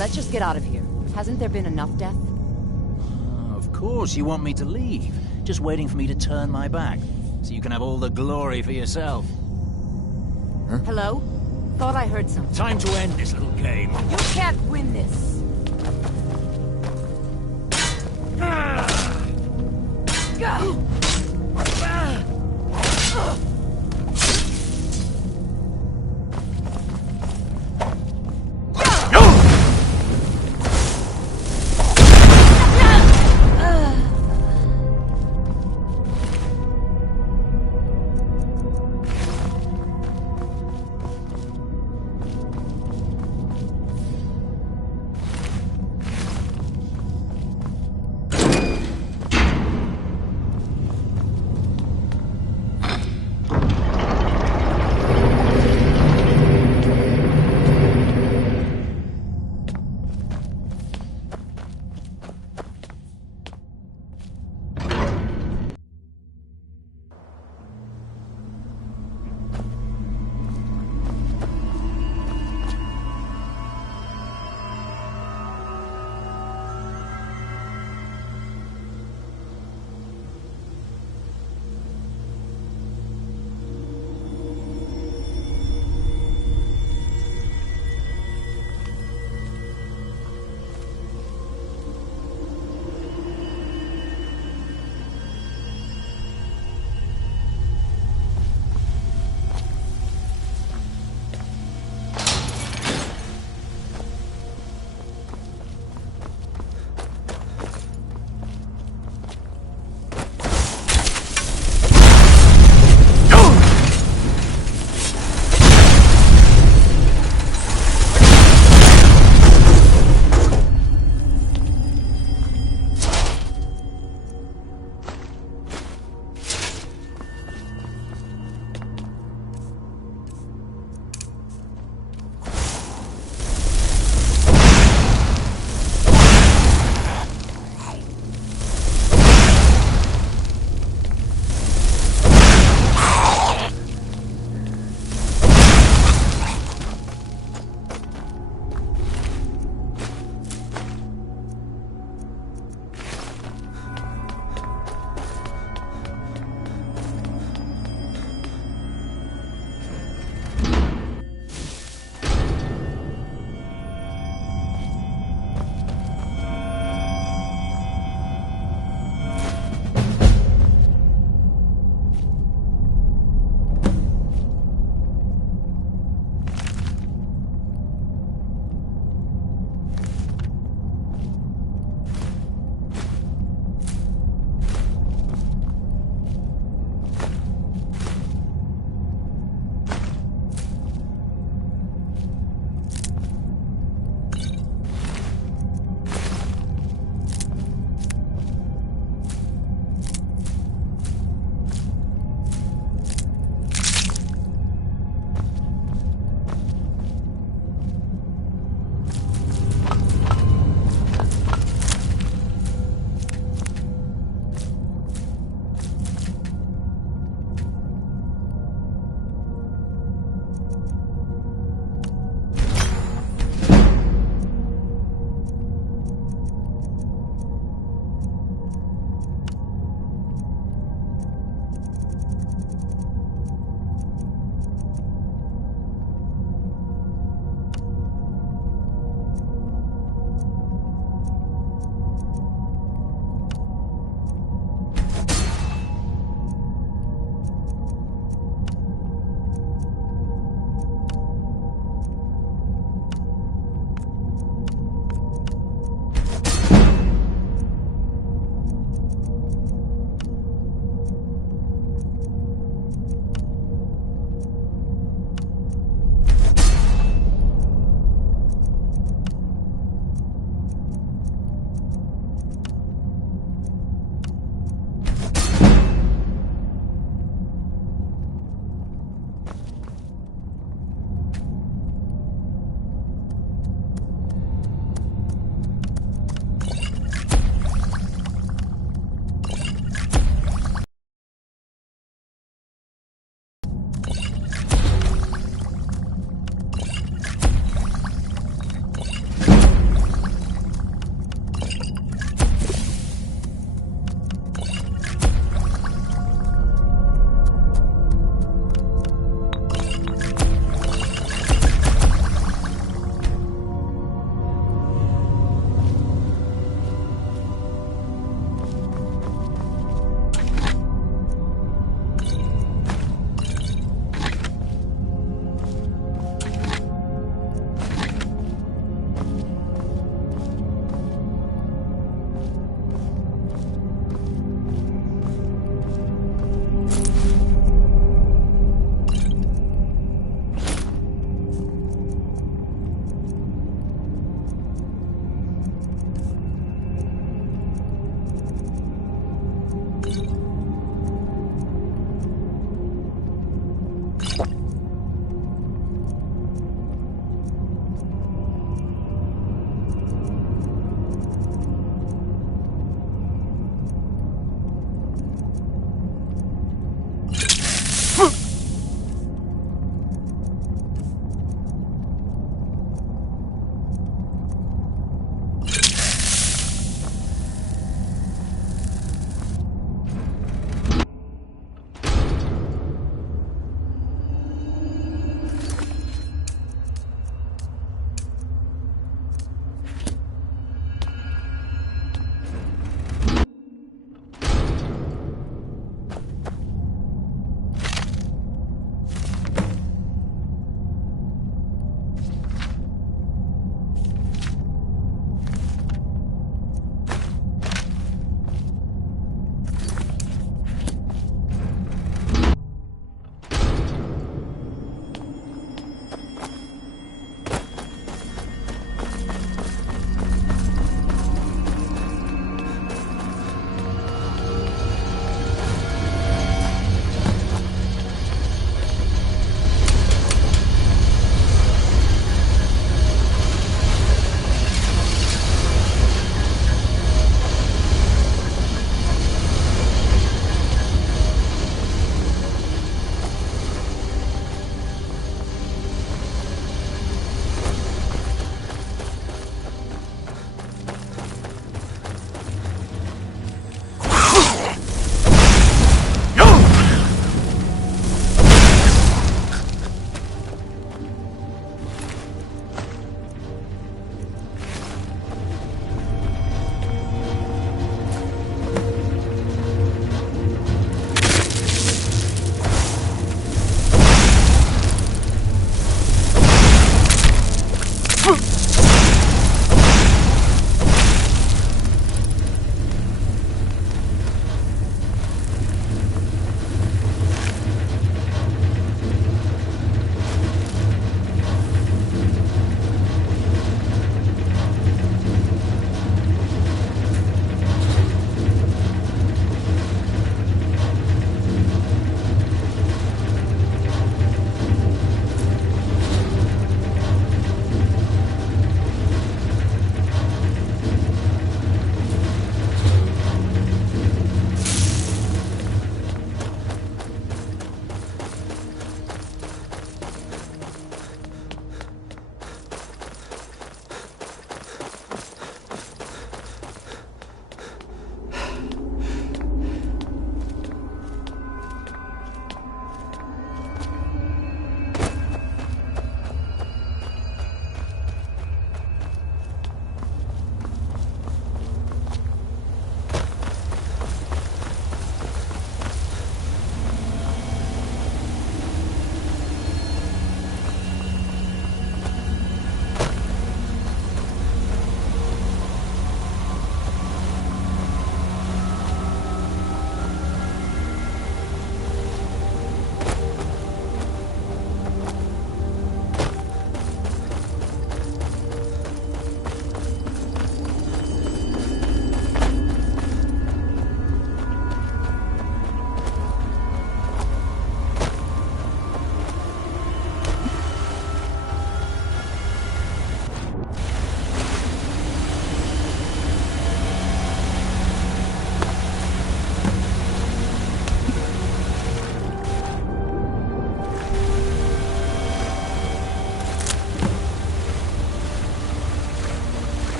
Let's just get out of here. Hasn't there been enough death? Of course you want me to leave. Just waiting for me to turn my back, so you can have all the glory for yourself. Huh? Hello? Thought I heard something. Time to end this little game. You can't win this! Go!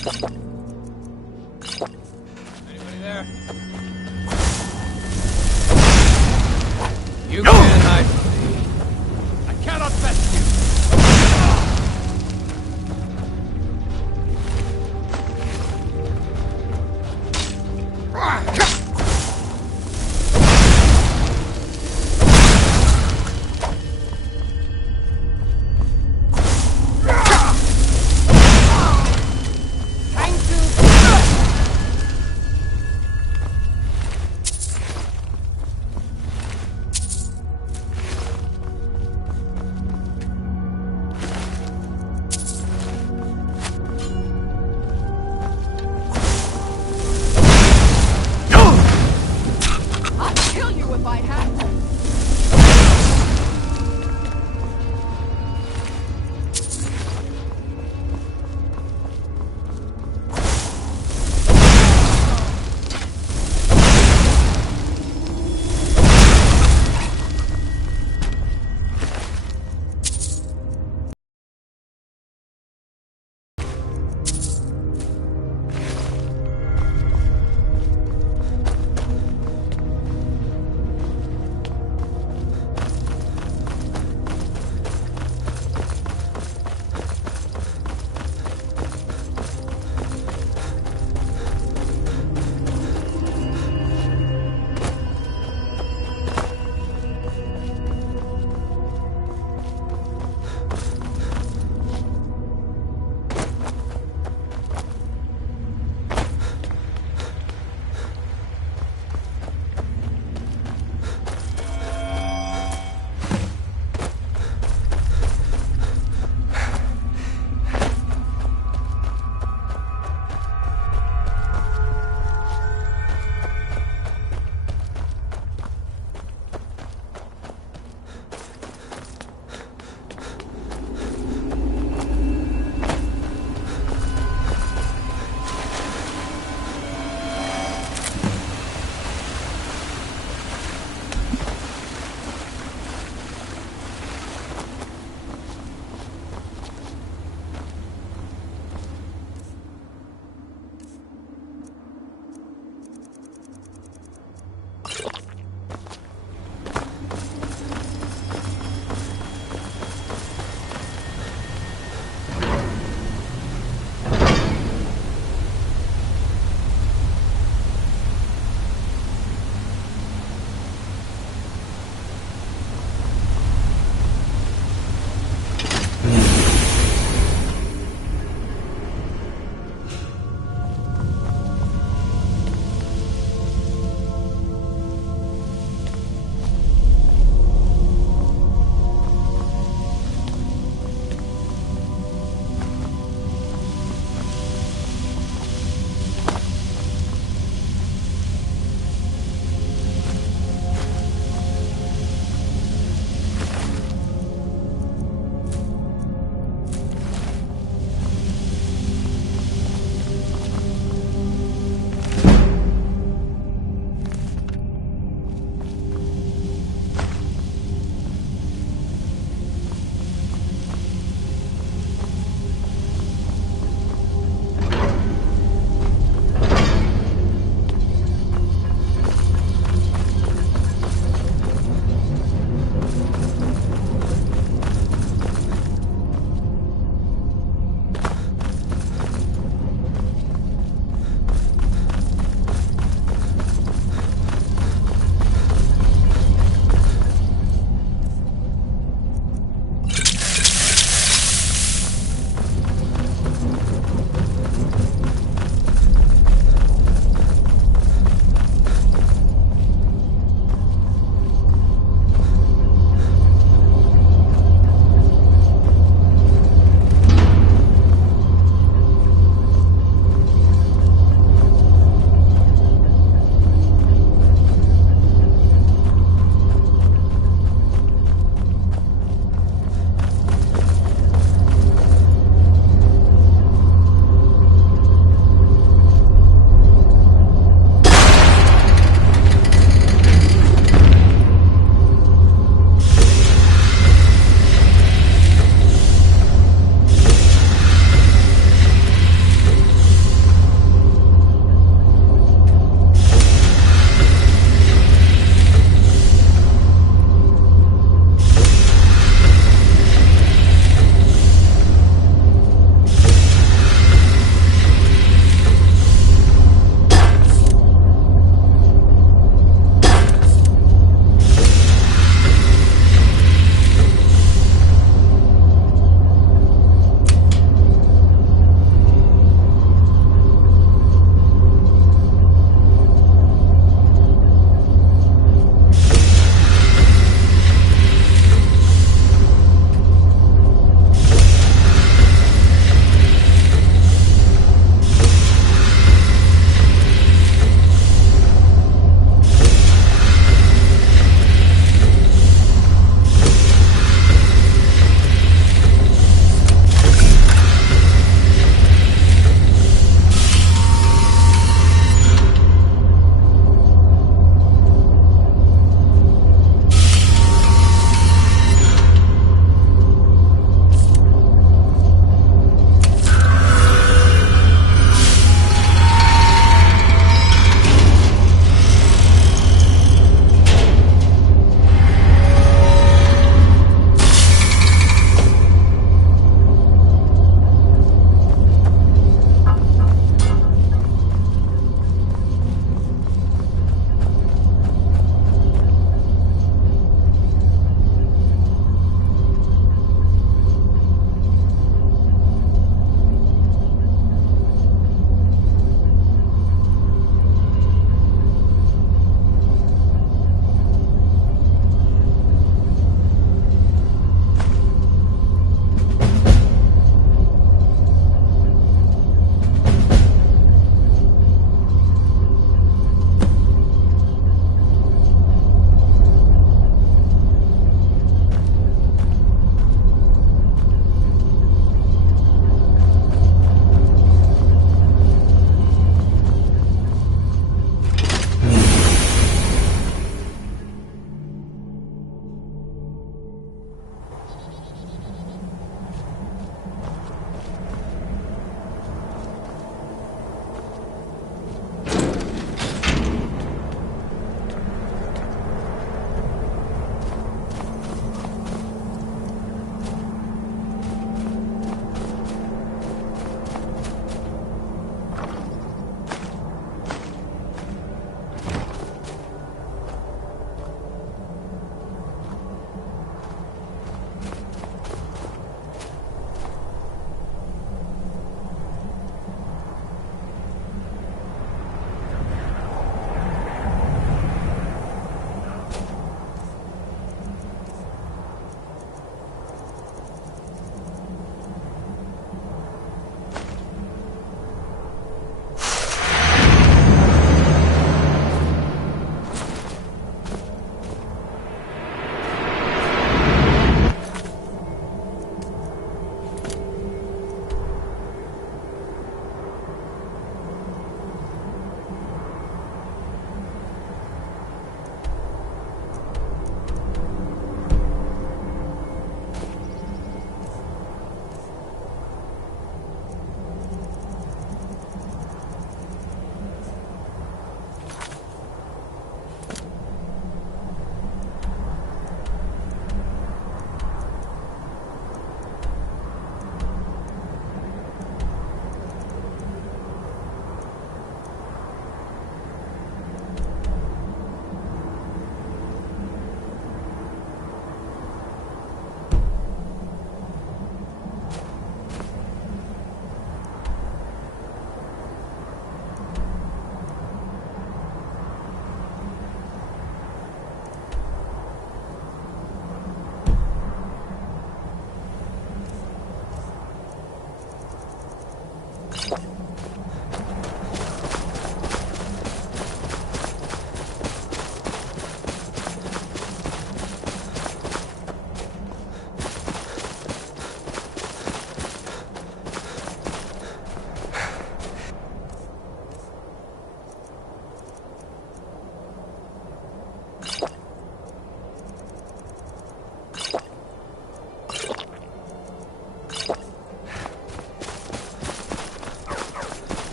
Anybody there? You can't hide from me. I cannot fetch you.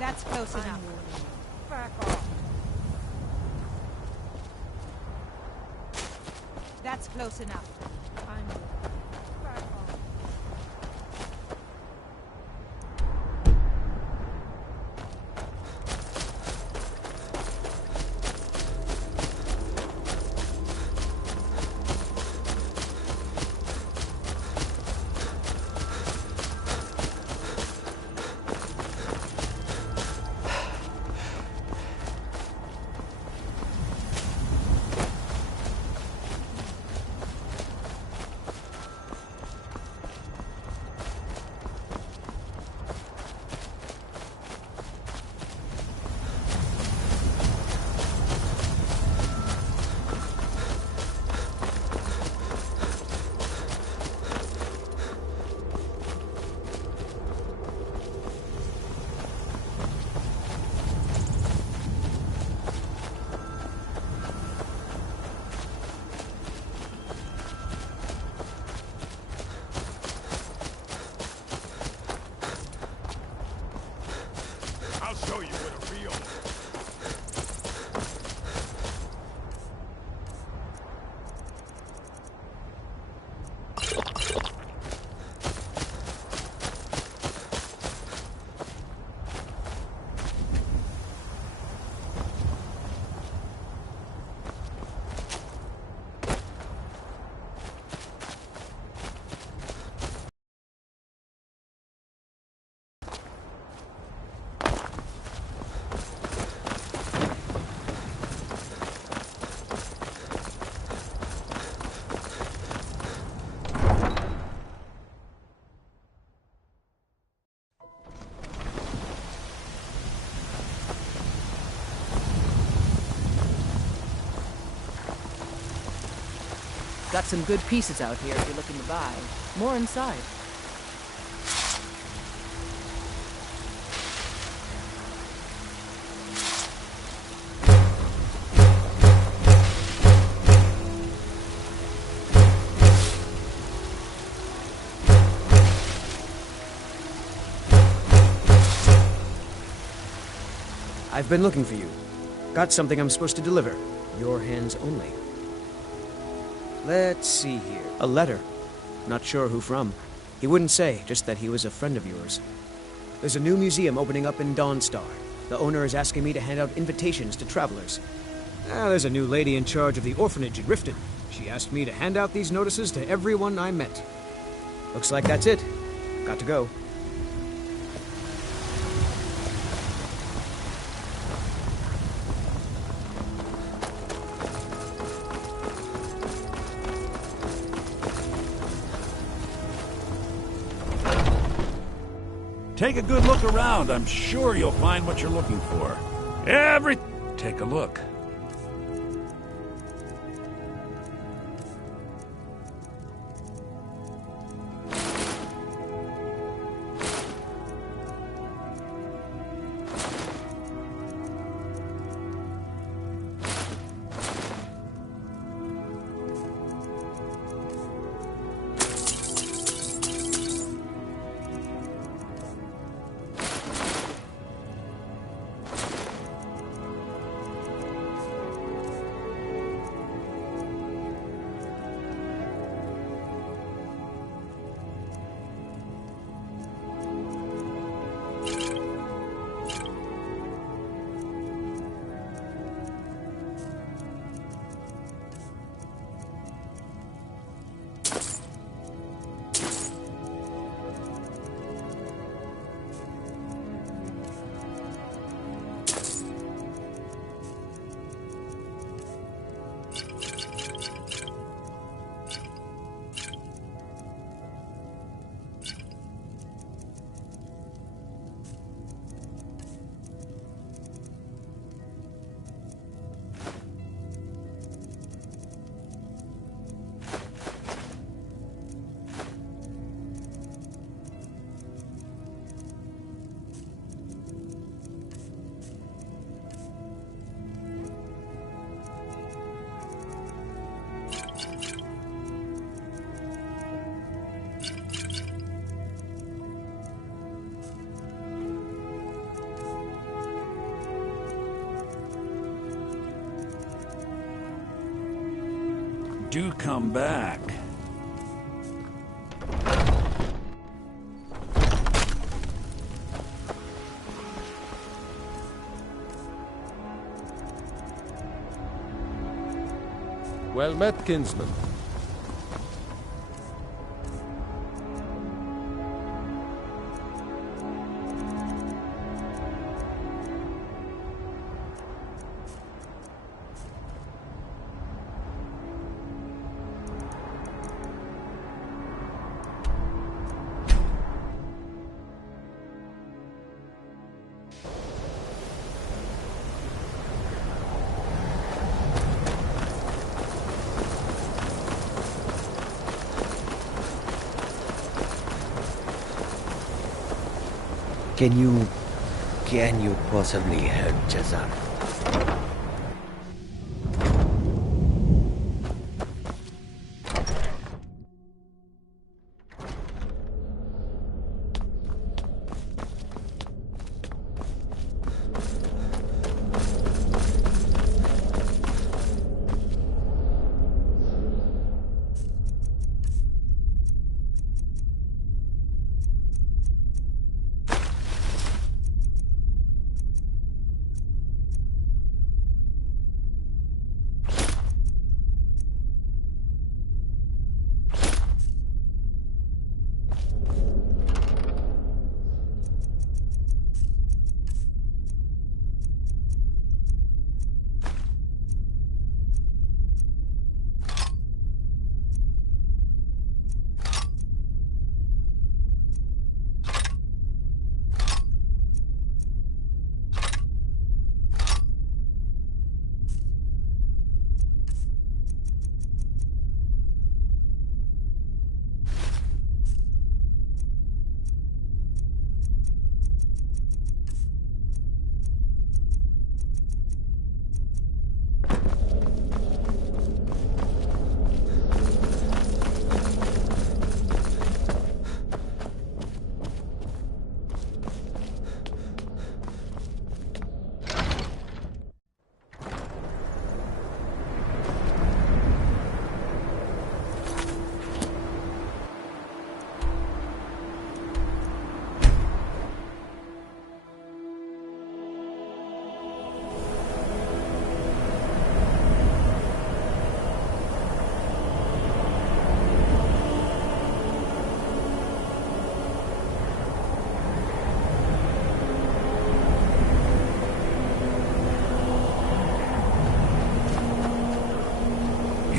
That's close enough. Back off. That's close enough. I'm back off. I'll show you what a real... Got some good pieces out here if you're looking to buy. More inside. I've been looking for you. Got something I'm supposed to deliver. Your hands only. Let's see here. A letter. Not sure who from. He wouldn't say, just that he was a friend of yours. There's a new museum opening up in Dawnstar. The owner is asking me to hand out invitations to travelers. There's a new lady in charge of the orphanage in Riften. She asked me to hand out these notices to everyone I met. Looks like that's it. Got to go. Take a good look around. I'm sure you'll find what you're looking for. Take a look. do come back. Well met, kinsman. Can you possibly help, Cesar?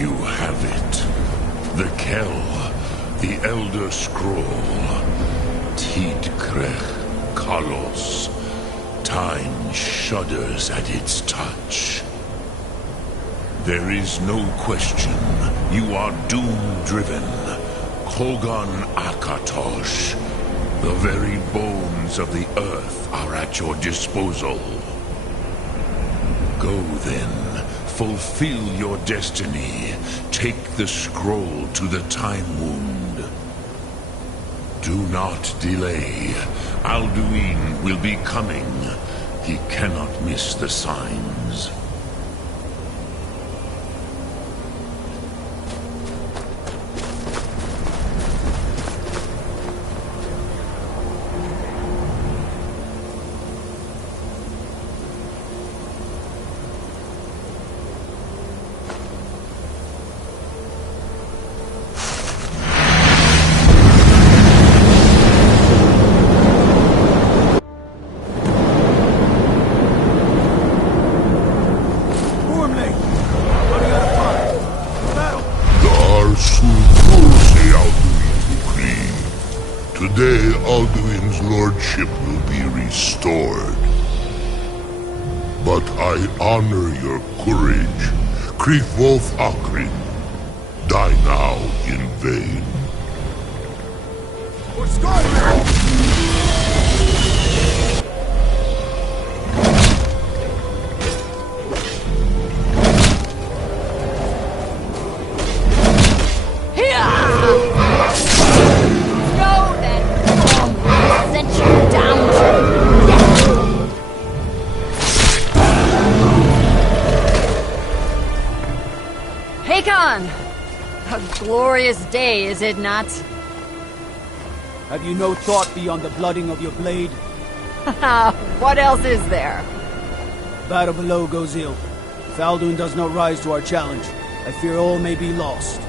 You have it. The Kell, the Elder Scroll. Tidkrech Kalos. Time shudders at its touch. There is no question. You are doom-driven. Kogan Akatosh. The very bones of the earth are at your disposal. Go then. Fulfill your destiny. Take the scroll to the Time Wound. Do not delay. Alduin will be coming. He cannot miss the signs. Today, Alduin's lordship will be restored. But I honor your courage. Kriegwolf Akrin. Die now in vain. For Skyrim! A glorious day, is it not? Have you no thought beyond the blooding of your blade? What else is there? Battle below goes ill. If Alduin does not rise to our challenge, I fear all may be lost.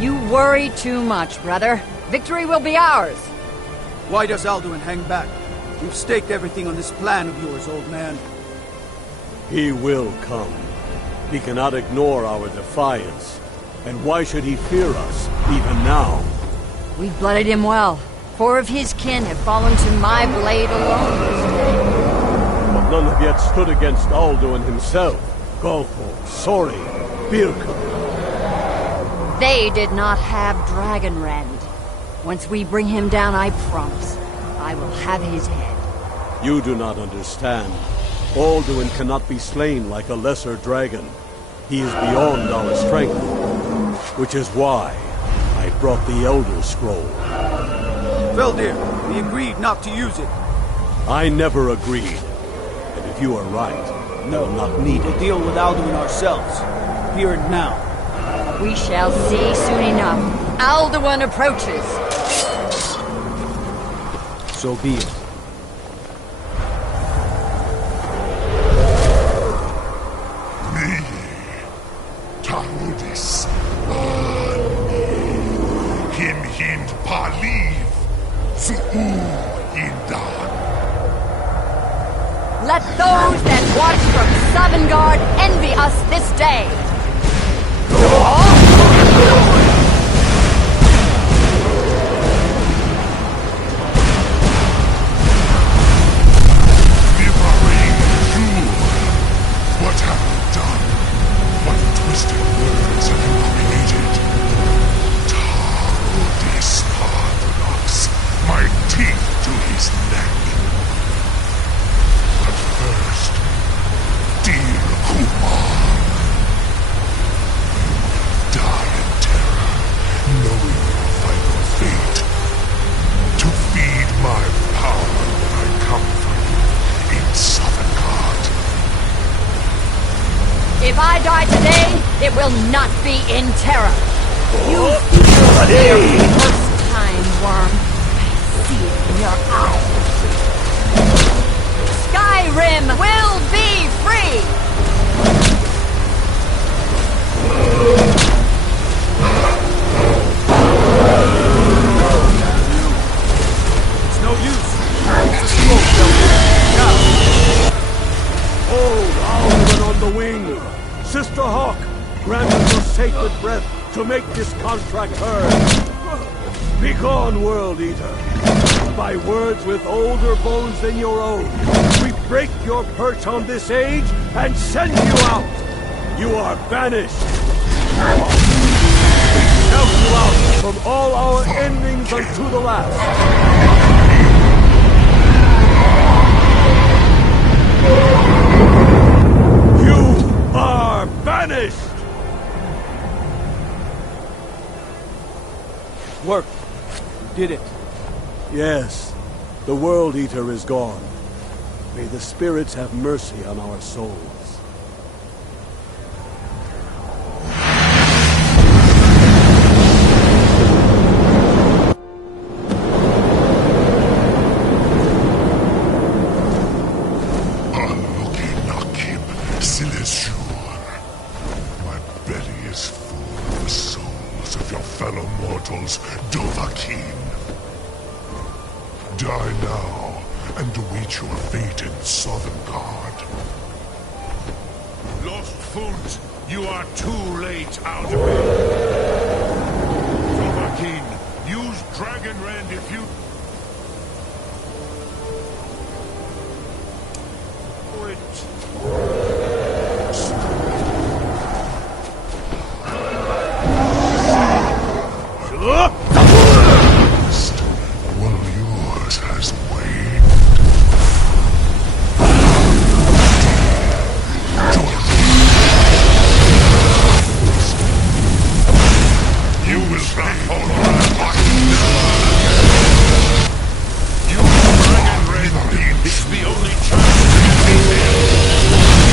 You worry too much, brother. Victory will be ours. Why does Alduin hang back? We've staked everything on this plan of yours, old man. He will come. He cannot ignore our defiance. And why should he fear us, even now? We've blooded him well. 4 of his kin have fallen to my blade alone this day. But none have yet stood against Alduin himself. Golfo, Sori, Birka. They did not have Dragonrend. Once we bring him down, I promise, I will have his head. You do not understand. Alduin cannot be slain like a lesser dragon. He is beyond our strength. Which is why I brought the Elder Scroll. Veldir, we agreed not to use it. I never agreed. And if you are right, I will not need We'll it. deal with Alduin ourselves. Here and now. We shall see soon enough. Alduin approaches. So be it. Me, Tarudis, Him Hind Paliv, Su'u Indan. Let those that watch from Sovngarde envy us this day. Devouring you! What have you done? What twisted words have you created? Tarudis Parthenos, my teeth to his neck. But first, dear Kumar, die in terror, knowing your final fate. To feed my power when I come for you in Sovngarde. If I die today, it will not be in terror. You feel fear for the first time, worm. I see it in your eyes. Skyrim will be free! It's no use. It's a smoke, Veldir. Now! Hold Alduin on the wing! Sister Hawk, grant us your sacred breath to make this contract heard. Begone, World Eater! By words with older bones than your own, we break your perch on this age and send you out! You are banished! We count you out from all our endings unto the last! You are banished! Work. You did it. Yes, the World Eater is gone. May the spirits have mercy on our souls. Nakim Silesur. My belly is full of the souls of your fellow mortals, Dovahkiin. Die now, and await your fate in Sovngarde. Lost Foot, you are too late, Alduin. Dovahkiin, use Dragonrend if you... One of yours has waned. You will not hold on. You Dragonrend. It's the only chance we have.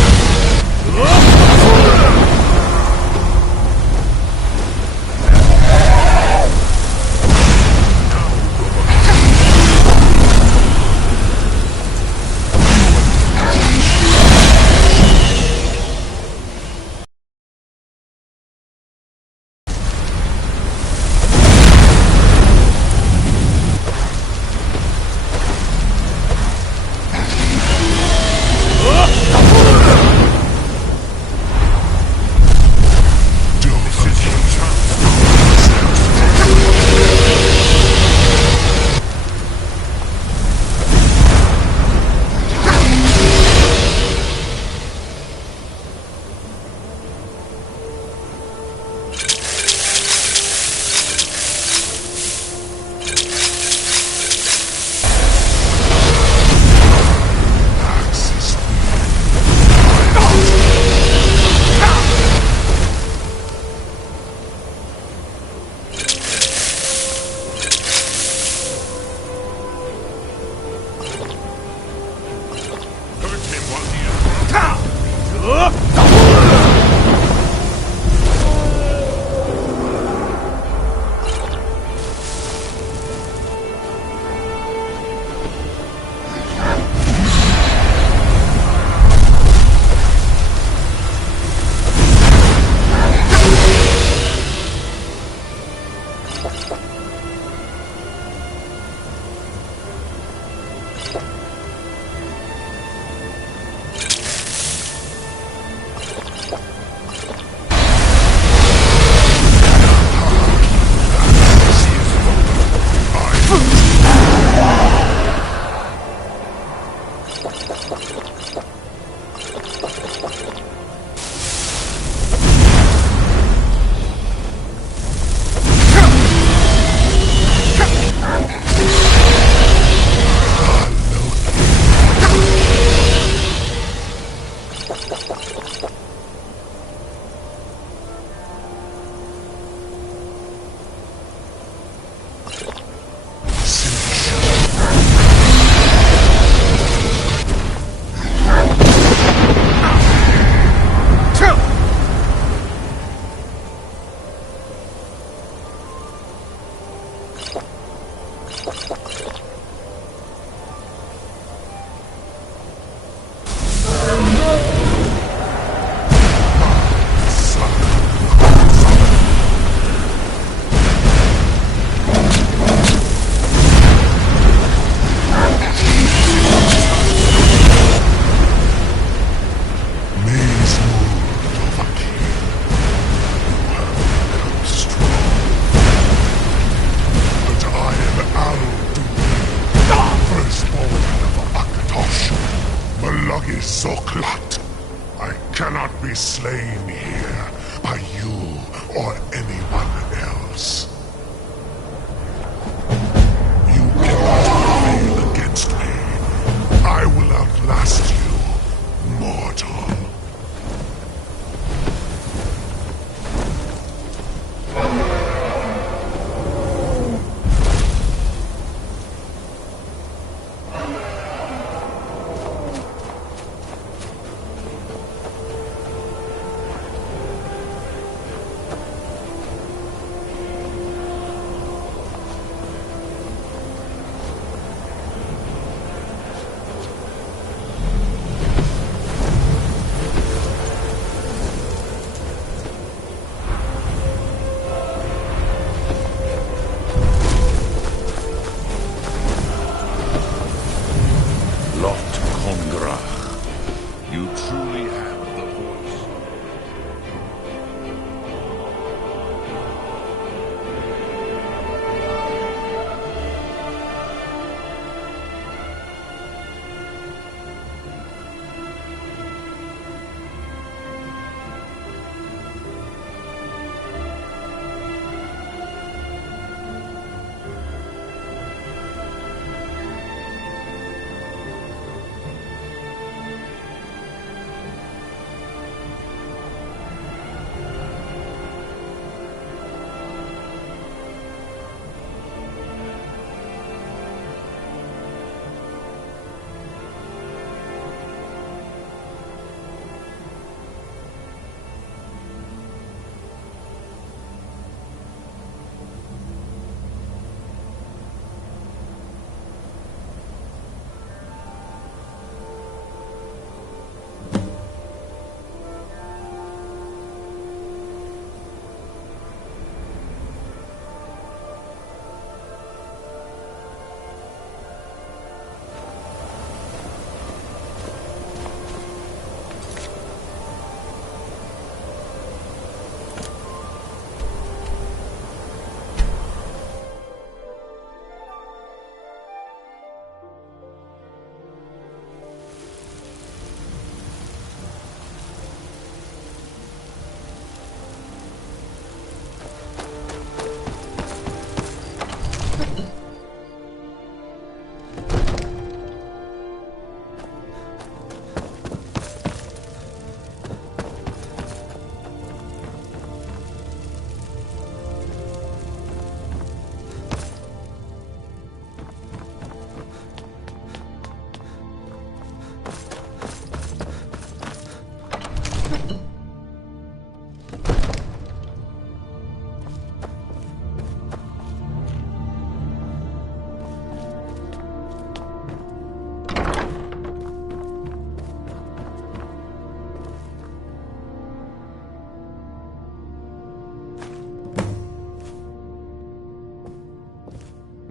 I cannot be slain here by you or anyone else. You cannot prevail against me. I will outlast you, mortal. You truly have the voice.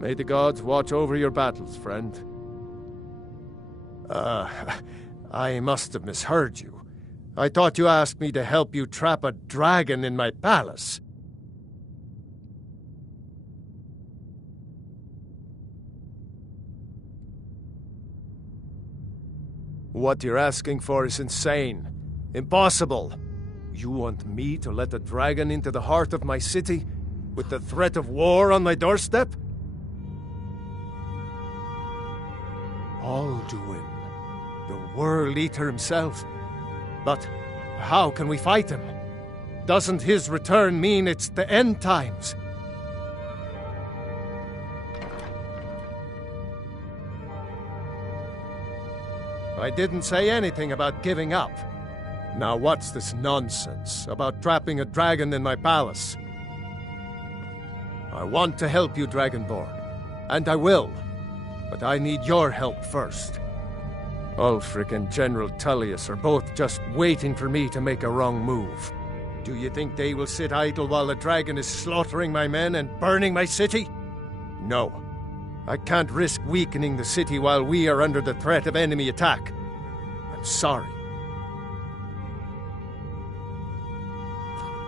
May the gods watch over your battles, friend. I must have misheard you. I thought you asked me to help you trap a dragon in my palace. What you're asking for is insane. Impossible. You want me to let a dragon into the heart of my city, with the threat of war on my doorstep? Alduin, the World Eater himself. But how can we fight him? Doesn't his return mean it's the end times? I didn't say anything about giving up. Now what's this nonsense about trapping a dragon in my palace? I want to help you, Dragonborn, and I will. But I need your help first. Ulfric and General Tullius are both just waiting for me to make a wrong move. Do you think they will sit idle while the dragon is slaughtering my men and burning my city? No. I can't risk weakening the city while we are under the threat of enemy attack. I'm sorry.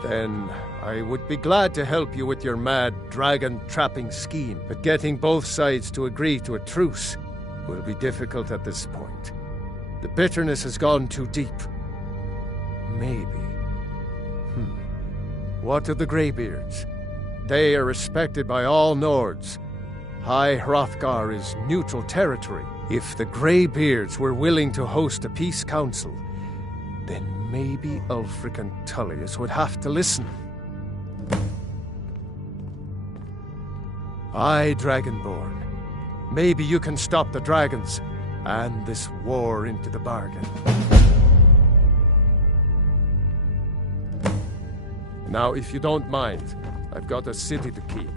Then I would be glad to help you with your mad dragon-trapping scheme, but getting both sides to agree to a truce will be difficult at this point. The bitterness has gone too deep. Maybe. What of the Greybeards? They are respected by all Nords. High Hrothgar is neutral territory. If the Greybeards were willing to host a peace council, then maybe Ulfric and Tullius would have to listen. Aye, Dragonborn. Maybe you can stop the dragons, and this war into the bargain. Now, if you don't mind, I've got a city to keep.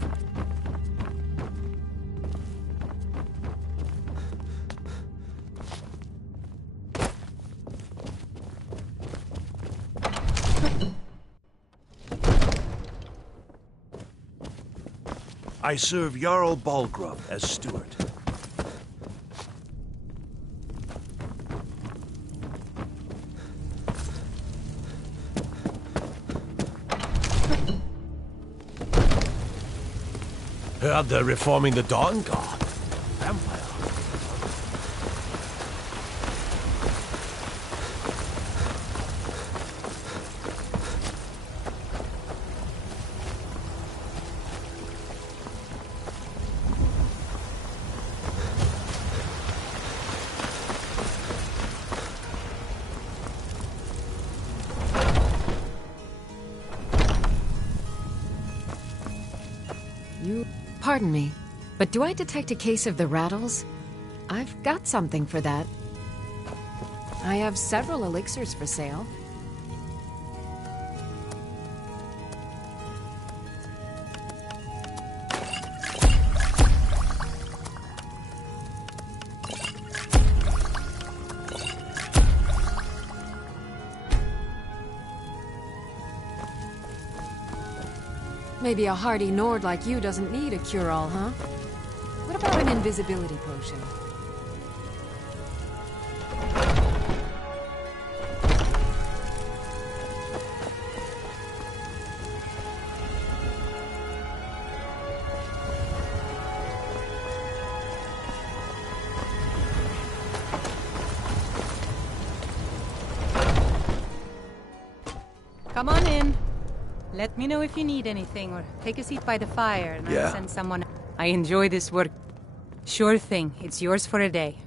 I serve Jarl Balgrove as steward. Heard they're reforming the Dawn Guard. Vampire. Pardon me, but do I detect a case of the rattles? I've got something for that. I have several elixirs for sale. Maybe a hardy Nord like you doesn't need a cure-all, huh? What about an invisibility potion? Come on in. Let me know if you need anything, or take a seat by the fire, and I'll send someone. I enjoy this work. Sure thing, it's yours for a day.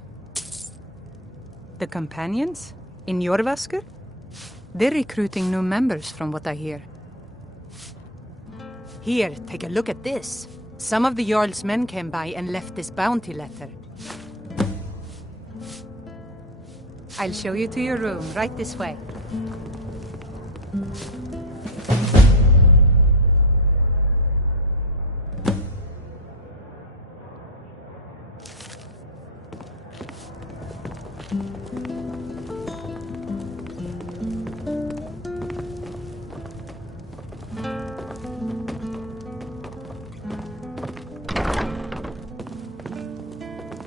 The companions? In Jorvaskr? They're recruiting new members, from what I hear. Here, take a look at this. Some of the Jarl's men came by and left this bounty letter. I'll show you to your room, right this way.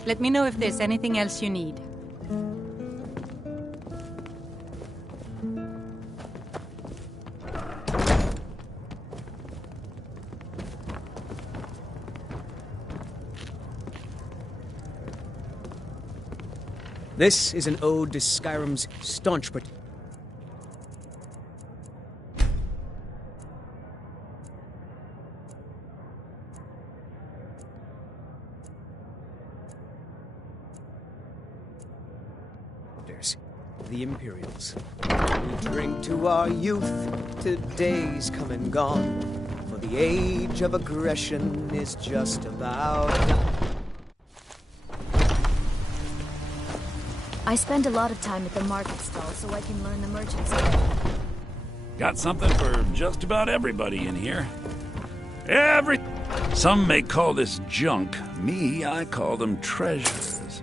Let me know if there's anything else you need. This is an ode to Skyrim's staunch the Imperials. We drink to our youth, to days come and gone, for the age of aggression is just about done. I spend a lot of time at the market stall so I can learn the merchant's trade. Got something for just about everybody in here. Some may call this junk. Me, I call them treasures.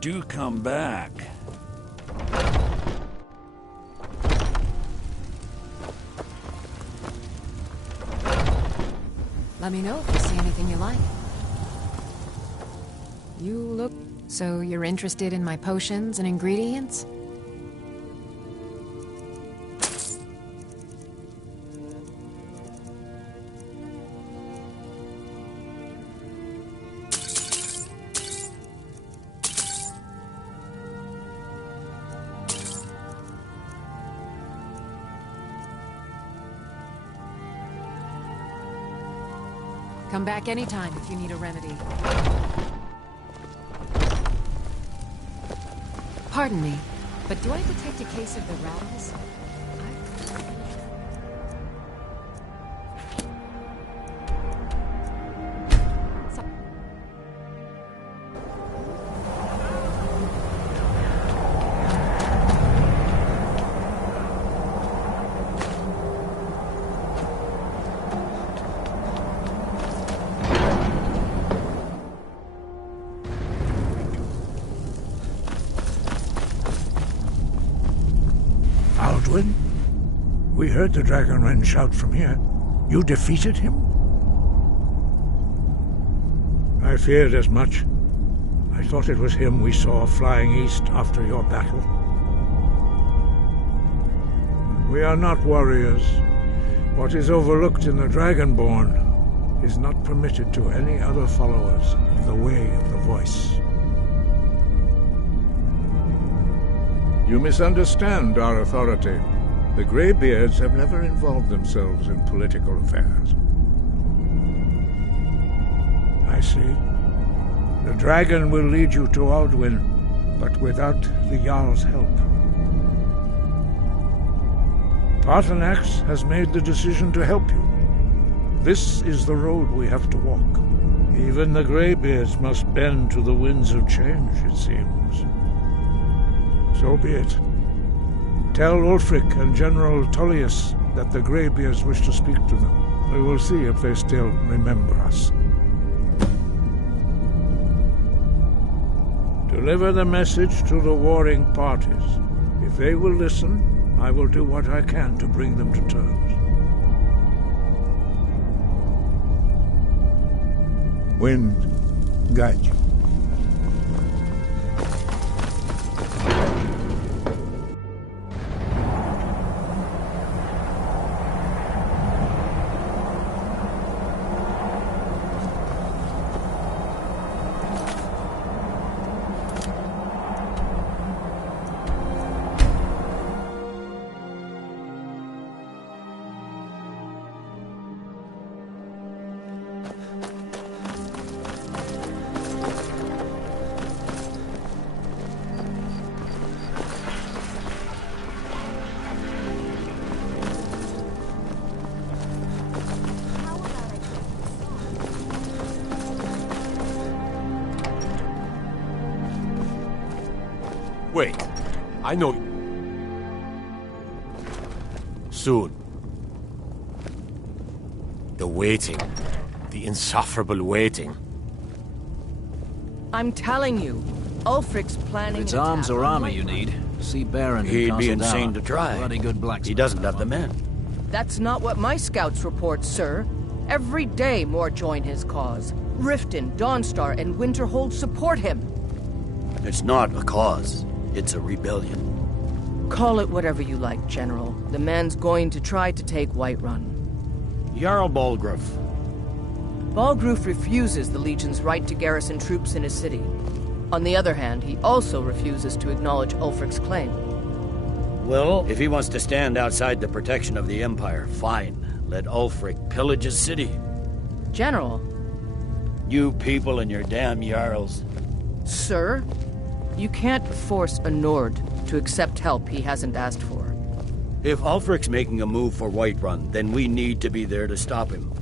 Do come back. Let me know if you see anything you like. You look... So you're interested in my potions and ingredients? Come back anytime if you need a remedy. Pardon me, but do I detect a case of the rattles? We heard the Dragonren shout from here. You defeated him? I feared as much. I thought it was him we saw flying east after your battle. We are not warriors. What is overlooked in the Dragonborn is not permitted to any other followers of the Way of the Voice. You misunderstand our authority. The Greybeards have never involved themselves in political affairs. I see. The dragon will lead you to Alduin, but without the Jarl's help. Paarthurnax has made the decision to help you. This is the road we have to walk. Even the Greybeards must bend to the winds of change, it seems. So be it. Tell Ulfric and General Tullius that the Greybeards wish to speak to them. We will see if they still remember us. Deliver the message to the warring parties. If they will listen, I will do what I can to bring them to terms. Wind, guide you. I know. Soon. The waiting. The insufferable waiting. I'm telling you, Ulfric's planning. If it's arms or armor you need, see Baron. He'd be insane to try. Bloody good blacksmith. He doesn't have the men. That's not what my scouts report, sir. Every day more join his cause. Riften, Dawnstar, and Winterhold support him. It's not a cause. It's a rebellion. Call it whatever you like, General. The man's going to try to take Whiterun. Jarl Balgruuf. Balgruuf refuses the Legion's right to garrison troops in his city. On the other hand, he also refuses to acknowledge Ulfric's claim. Well, if he wants to stand outside the protection of the Empire, fine. Let Ulfric pillage his city. General? You people and your damn Jarls. Sir? You can't force a Nord to accept help he hasn't asked for. If Ulfric's making a move for Whiterun, then we need to be there to stop him.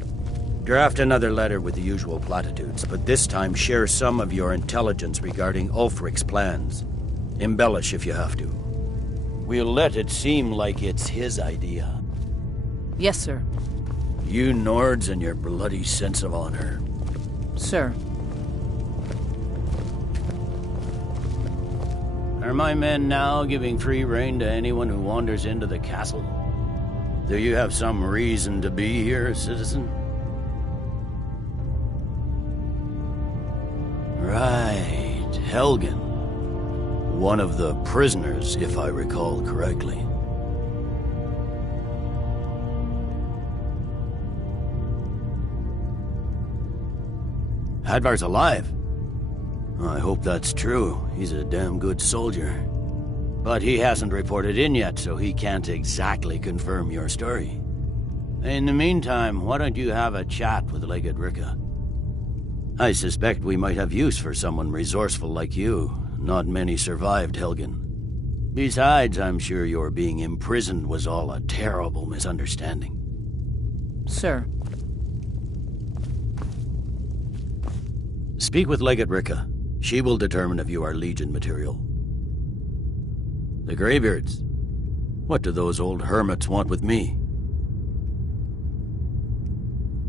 Draft another letter with the usual platitudes, but this time share some of your intelligence regarding Ulfric's plans. Embellish if you have to. We'll let it seem like it's his idea. Yes, sir. You Nords and your bloody sense of honor. Sir. Are my men now giving free rein to anyone who wanders into the castle? Do you have some reason to be here, citizen? Right, Helgen. One of the prisoners, if I recall correctly. Hadvar's alive. I hope that's true. He's a damn good soldier. But he hasn't reported in yet, so he can't exactly confirm your story. In the meantime, why don't you have a chat with Legate Ricka? I suspect we might have use for someone resourceful like you. Not many survived, Helgen. Besides, I'm sure your being imprisoned was all a terrible misunderstanding. Sir. Speak with Legate Ricka. She will determine if you are Legion material. The Greybeards. What do those old hermits want with me?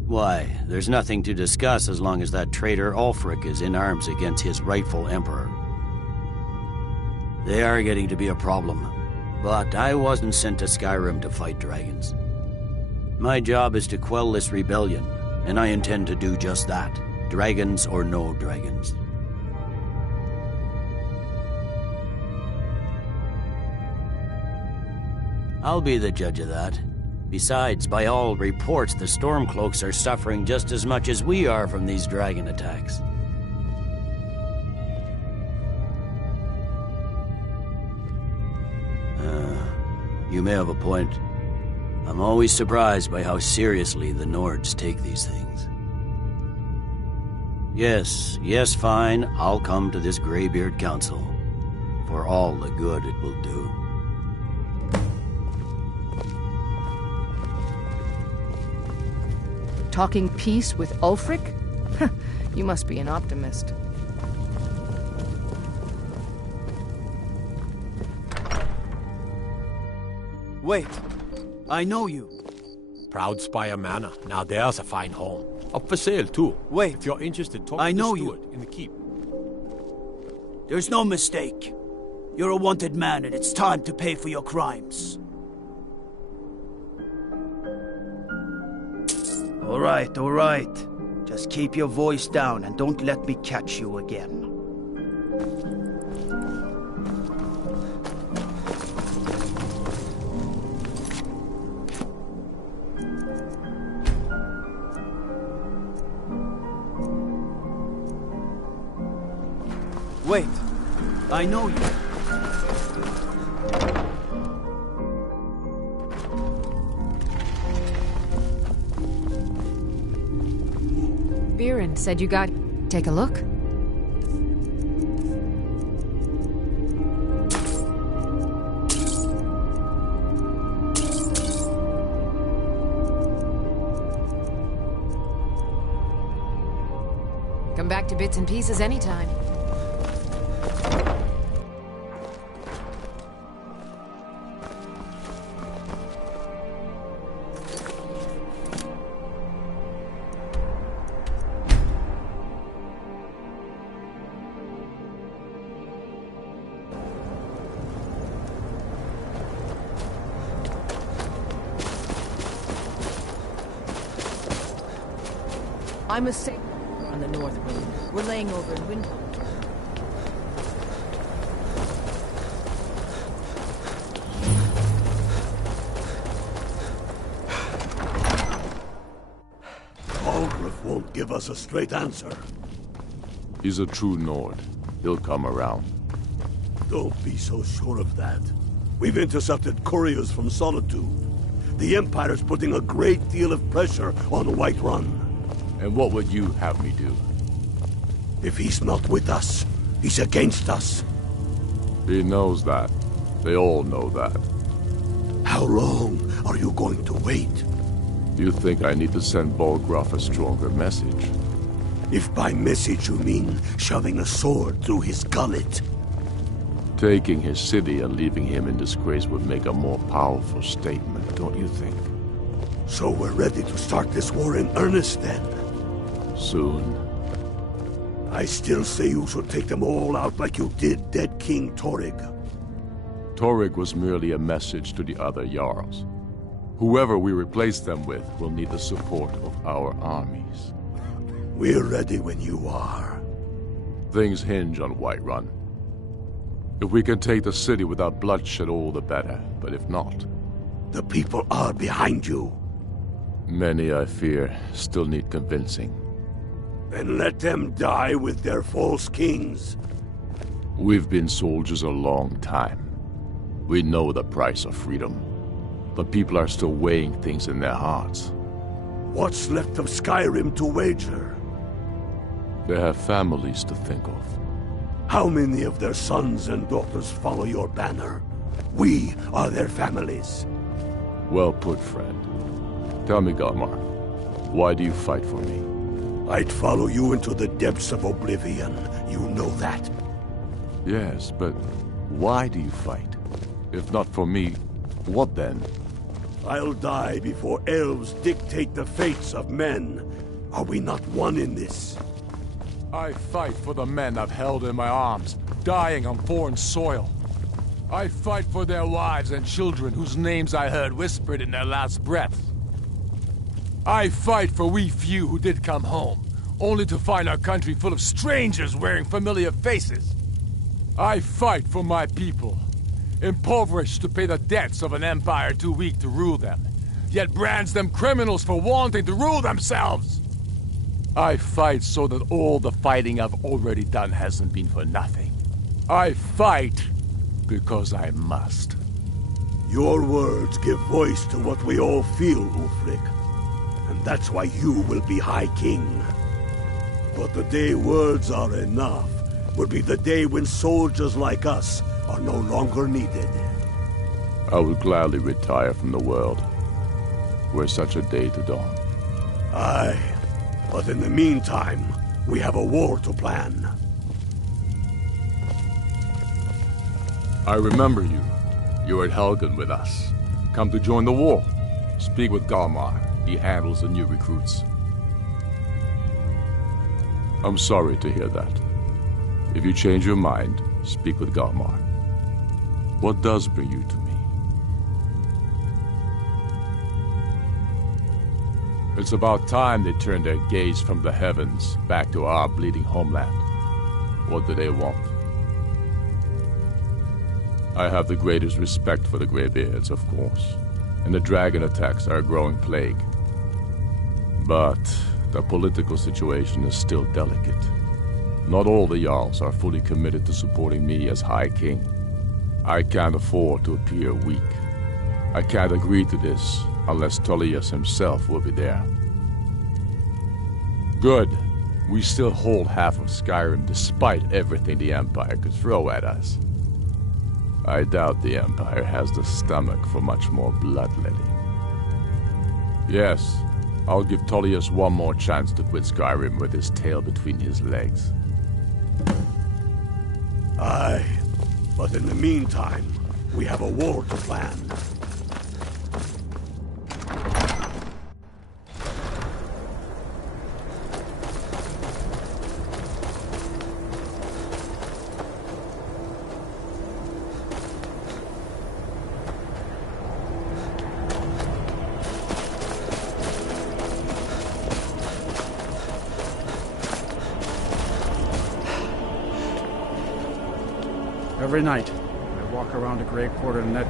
Why, there's nothing to discuss as long as that traitor Ulfric is in arms against his rightful emperor. They are getting to be a problem, but I wasn't sent to Skyrim to fight dragons. My job is to quell this rebellion, and I intend to do just that, dragons or no dragons. I'll be the judge of that. Besides, by all reports, the Stormcloaks are suffering just as much as we are from these dragon attacks. You may have a point. I'm always surprised by how seriously the Nords take these things. Yes, fine. I'll come to this Greybeard Council. For all the good it will do. Talking peace with Ulfric? You must be an optimist. Wait. I know you. Proud Spire Manor. Now there's a fine home. Up for sale, too. Wait. If you're interested, talk I to know the you. steward in the keep. There's no mistake. You're a wanted man, and it's time to pay for your crimes. All right. Just keep your voice down and don't let me catch you again. Wait. I know you. Biren said you got... Take a look. Come back to bits and pieces anytime. I'm a sailor on the North Wind. We're laying over in Windhelm. Balgruuf won't give us a straight answer. He's a true Nord. He'll come around. Don't be so sure of that. We've intercepted couriers from Solitude. The Empire's putting a great deal of pressure on Whiterun. And what would you have me do? If he's not with us, he's against us. He knows that. They all know that. How long are you going to wait? You think I need to send Balgruuf a stronger message? If by message you mean shoving a sword through his gullet. Taking his city and leaving him in disgrace would make a more powerful statement, don't you think? So we're ready to start this war in earnest then? Soon. I still say you should take them all out like you did dead King Torrig. Torrig was merely a message to the other Jarls. Whoever we replace them with will need the support of our armies. We're ready when you are. Things hinge on Whiterun. If we can take the city without bloodshed, all the better. But if not... The people are behind you. Many, I fear, still need convincing. Then let them die with their false kings. We've been soldiers a long time. We know the price of freedom. But people are still weighing things in their hearts. What's left of Skyrim to wager? They have families to think of. How many of their sons and daughters follow your banner? We are their families. Well put, friend. Tell me, Galmar, why do you fight for me? I'd follow you into the depths of oblivion. You know that. Yes, but why do you fight? If not for me, what then? I'll die before elves dictate the fates of men. Are we not one in this? I fight for the men I've held in my arms, dying on foreign soil. I fight for their wives and children whose names I heard whispered in their last breath. I fight for we few who did come home, only to find our country full of strangers wearing familiar faces. I fight for my people, impoverished to pay the debts of an empire too weak to rule them, yet brands them criminals for wanting to rule themselves. I fight so that all the fighting I've already done hasn't been for nothing. I fight because I must. Your words give voice to what we all feel, Ulfric. And that's why you will be High King. But the day words are enough will be the day when soldiers like us are no longer needed. I would gladly retire from the world, were such a day to dawn. Aye. But in the meantime, we have a war to plan. I remember you. You were at Helgen with us. Come to join the war. Speak with Galmar. He handles the new recruits. I'm sorry to hear that. If you change your mind, speak with Galmar. What does bring you to me? It's about time they turned their gaze from the heavens back to our bleeding homeland. What do they want? I have the greatest respect for the Greybeards, of course, and the dragon attacks are a growing plague. But the political situation is still delicate. Not all the Jarls are fully committed to supporting me as High King. I can't afford to appear weak. I can't agree to this unless Tullius himself will be there. Good. We still hold half of Skyrim despite everything the Empire could throw at us. I doubt the Empire has the stomach for much more bloodletting. Yes, I'll give Tullius one more chance to quit Skyrim with his tail between his legs. Aye, but in the meantime, we have a war to plan. Every night, I walk around a gray quarter net.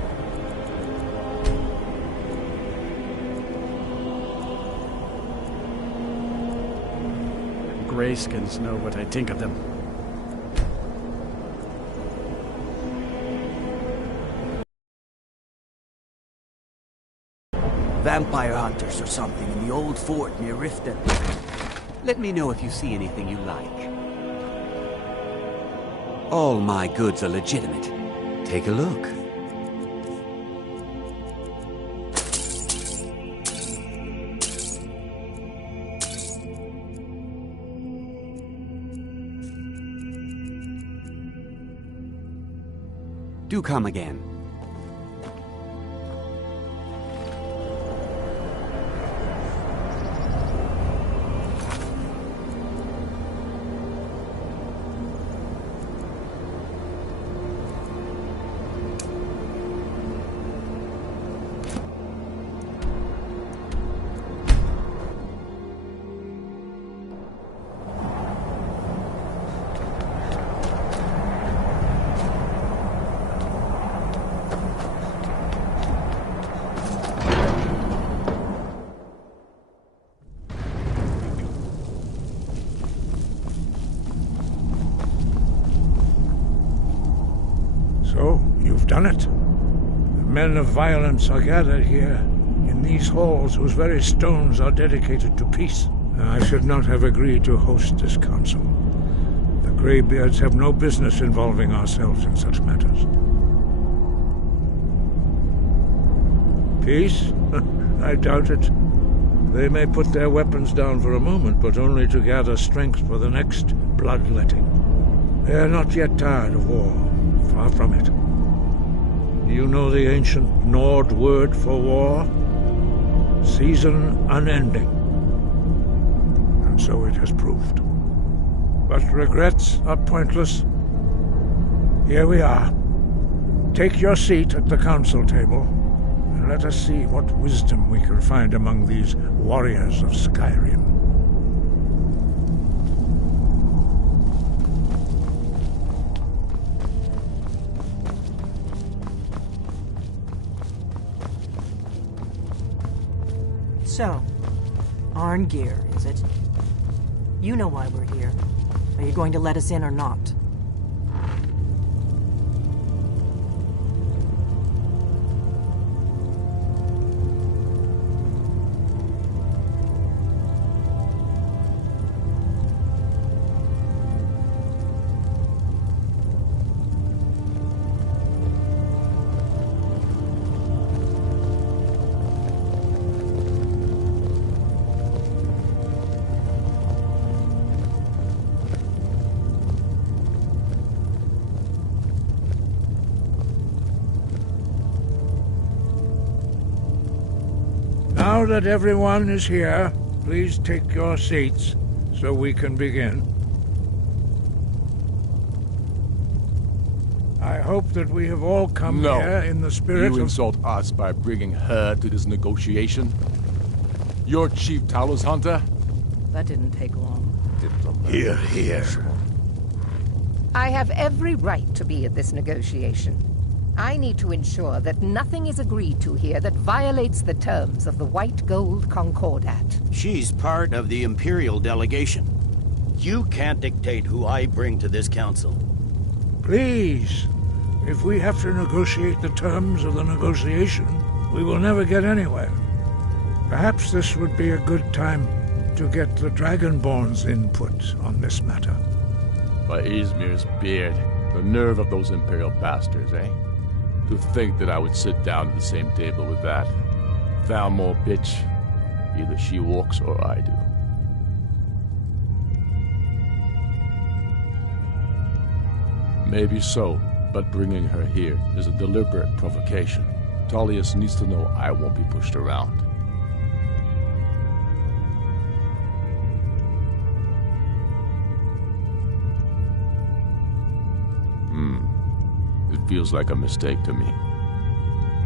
Grayskins know what I think of them. Vampire hunters or something in the old fort near Riften. Let me know if you see anything you like. All my goods are legitimate. Take a look. Do come again. So, you've done it. The men of violence are gathered here, in these halls whose very stones are dedicated to peace. I should not have agreed to host this council. The Greybeards have no business involving ourselves in such matters. Peace? I doubt it. They may put their weapons down for a moment, but only to gather strength for the next bloodletting. They are not yet tired of war. Far from it. You know the ancient Nord word for war? Season unending. And so it has proved. But regrets are pointless. Here we are. Take your seat at the council table, and let us see what wisdom we can find among these warriors of Skyrim. So, Arngeir, is it? You know why we're here. Are you going to let us in or not? Now that everyone is here, please take your seats so we can begin. I hope that we have all come here in the spirit of... You insult us by bringing her to this negotiation? You're Chief Talos Hunter? That didn't take long. Here, here. I have every right to be at this negotiation. I need to ensure that nothing is agreed to here that violates the terms of the White Gold Concordat. She's part of the Imperial delegation. You can't dictate who I bring to this council. Please, if we have to negotiate the terms of the negotiation, we will never get anywhere. Perhaps this would be a good time to get the Dragonborn's input on this matter. By Izmir's beard, the nerve of those Imperial bastards, eh? To think that I would sit down at the same table with that. Thalmor bitch. Either she walks or I do. Maybe so, but bringing her here is a deliberate provocation. Tullius needs to know I won't be pushed around. It feels like a mistake to me,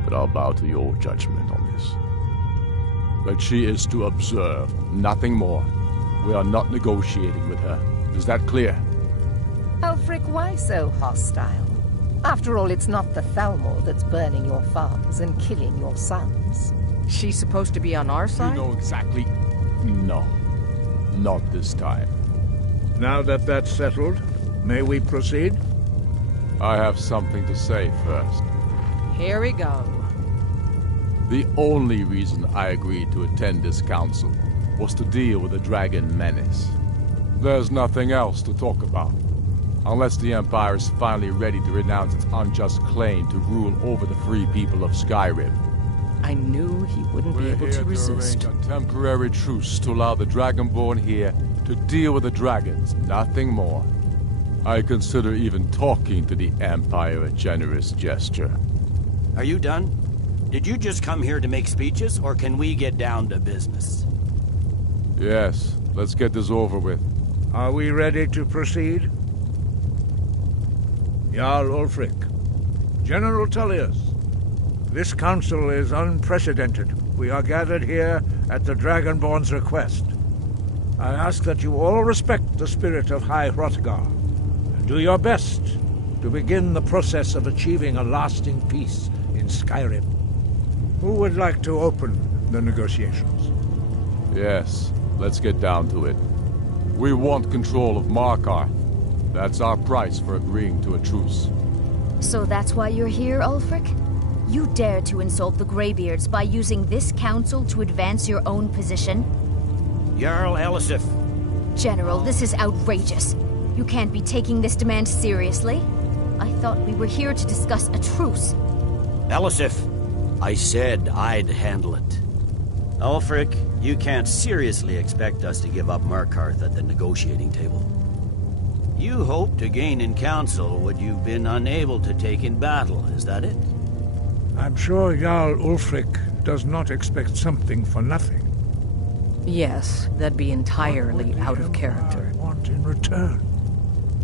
but I'll bow to your judgment on this. But she is to observe, nothing more. We are not negotiating with her. Is that clear? Ulfric, why so hostile? After all, it's not the Thalmor that's burning your farms and killing your sons. She's supposed to be on our side? You know exactly... No. Not this time. Now that that's settled, may we proceed? I have something to say first. Here we go. The only reason I agreed to attend this council was to deal with the dragon menace. There's nothing else to talk about. Unless the Empire is finally ready to renounce its unjust claim to rule over the free people of Skyrim. I knew he wouldn't be able to resist. We're here to arrange a temporary truce to allow the Dragonborn here to deal with the dragons, nothing more. I consider even talking to the Empire a generous gesture. Are you done? Did you just come here to make speeches, or can we get down to business? Yes, let's get this over with. Are we ready to proceed? Jarl Ulfric, General Tullius, this council is unprecedented. We are gathered here at the Dragonborn's request. I ask that you all respect the spirit of High Hrothgar, and do your best to begin the process of achieving a lasting peace in Skyrim. Who would like to open the negotiations? Yes, let's get down to it. We want control of Markarth. That's our price for agreeing to a truce. So that's why you're here, Ulfric? You dare to insult the Greybeards by using this council to advance your own position? Jarl Elisif. General, this is outrageous. You can't be taking this demand seriously. I thought we were here to discuss a truce. Elisif, I said I'd handle it. Ulfric, you can't seriously expect us to give up Markarth at the negotiating table. You hoped to gain in council what you've been unable to take in battle, is that it? I'm sure Jarl Ulfric does not expect something for nothing. Yes, that'd be entirely out of character. I want in return.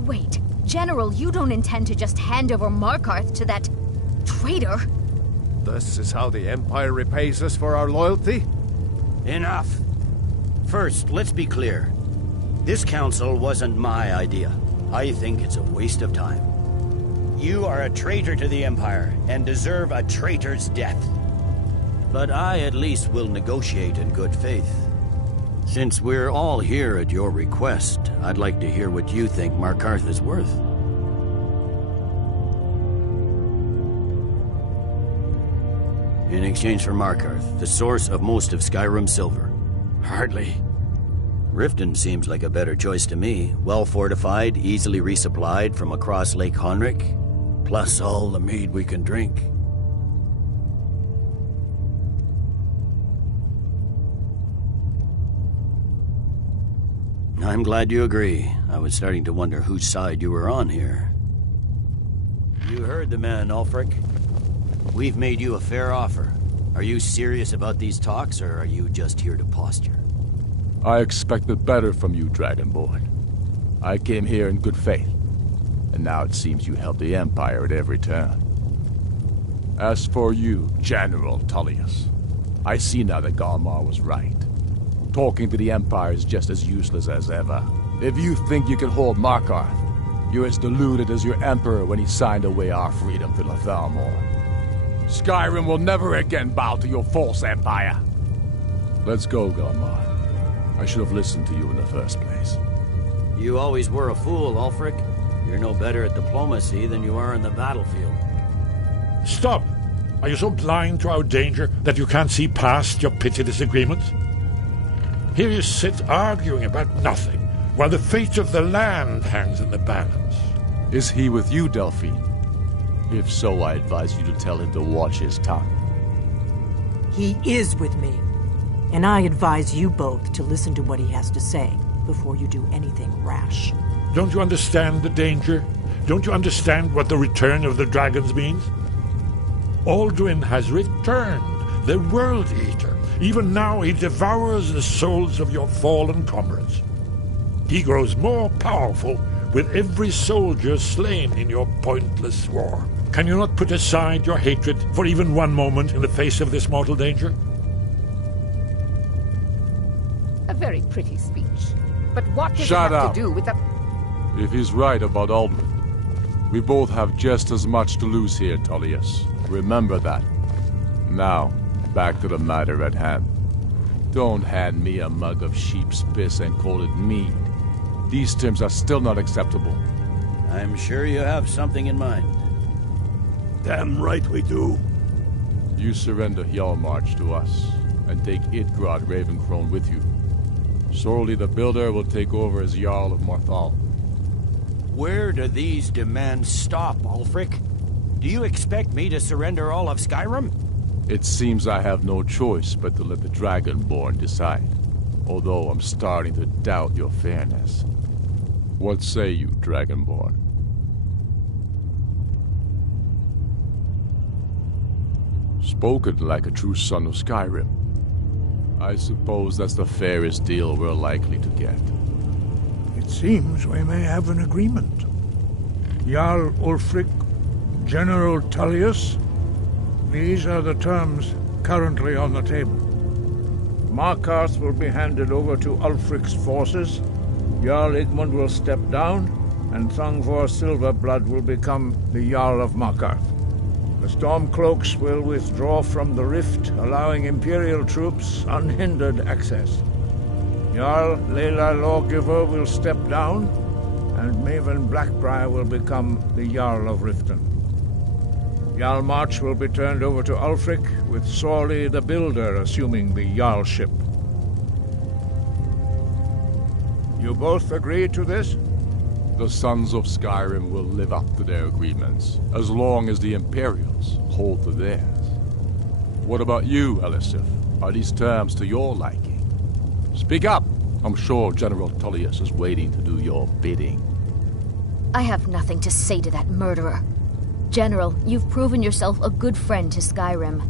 Wait, General, you don't intend to just hand over Markarth to that traitor? This is how the Empire repays us for our loyalty? Enough. First, let's be clear. This council wasn't my idea. I think it's a waste of time. You are a traitor to the Empire and deserve a traitor's death. But I at least will negotiate in good faith. Since we're all here at your request, I'd like to hear what you think Markarth is worth. In exchange for Markarth, the source of most of Skyrim's silver. Hardly. Riften seems like a better choice to me. Well-fortified, easily resupplied from across Lake Honric, plus all the mead we can drink. I'm glad you agree. I was starting to wonder whose side you were on here. You heard the man, Ulfric. We've made you a fair offer. Are you serious about these talks, or are you just here to posture? I expected better from you, Dragonborn. I came here in good faith, and now it seems you help the Empire at every turn. As for you, General Tullius, I see now that Galmar was right. Talking to the Empire is just as useless as ever. If you think you can hold Markarth, you're as deluded as your Emperor when he signed away our freedom to the Thalmor. Skyrim will never again bow to your false empire. Let's go, Galmar. I should have listened to you in the first place. You always were a fool, Ulfric. You're no better at diplomacy than you are in the battlefield. Stop! Are you so blind to our danger that you can't see past your petty disagreements? Here you sit arguing about nothing, while the fate of the land hangs in the balance. Is he with you, Delphine? If so, I advise you to tell him to watch his tongue. He is with me. And I advise you both to listen to what he has to say before you do anything rash. Don't you understand the danger? Don't you understand what the return of the dragons means? Alduin has returned, the World Eater. Even now he devours the souls of your fallen comrades. He grows more powerful with every soldier slain in your pointless war. Can you not put aside your hatred for even one moment in the face of this mortal danger? A very pretty speech. But what does Shut it have up. to do with the... If he's right about Alduin, We both have just as much to lose here, Tullius. Remember that. Now, back to the matter at hand. Don't hand me a mug of sheep's piss and call it mead. These terms are still not acceptable. I'm sure you have something in mind. Damn right we do. You surrender Hjalmarch to us, and take Idgrod Ravencrone with you. Sorli the Builder will take over as Jarl of Morthal. Where do these demands stop, Ulfric? Do you expect me to surrender all of Skyrim? It seems I have no choice but to let the Dragonborn decide. Although I'm starting to doubt your fairness. What say you, Dragonborn? Spoken like a true son of Skyrim. I suppose that's the fairest deal we're likely to get. It seems we may have an agreement. Jarl Ulfric, General Tullius, these are the terms currently on the table. Markarth will be handed over to Ulfric's forces, Jarl Igmund will step down, and Thangvor Silverblood will become the Jarl of Markarth. The Stormcloaks will withdraw from the rift, allowing Imperial troops unhindered access. Jarl Layla Lawgiver will step down, and Maven Blackbriar will become the Jarl of Riften. Hjalmarch will be turned over to Ulfric, with Sorli the Builder assuming the Jarlship. You both agree to this? The Sons of Skyrim will live up to their agreements, as long as the Imperials hold to theirs. What about you, Elisif? Are these terms to your liking? Speak up! I'm sure General Tullius is waiting to do your bidding. I have nothing to say to that murderer. General, you've proven yourself a good friend to Skyrim.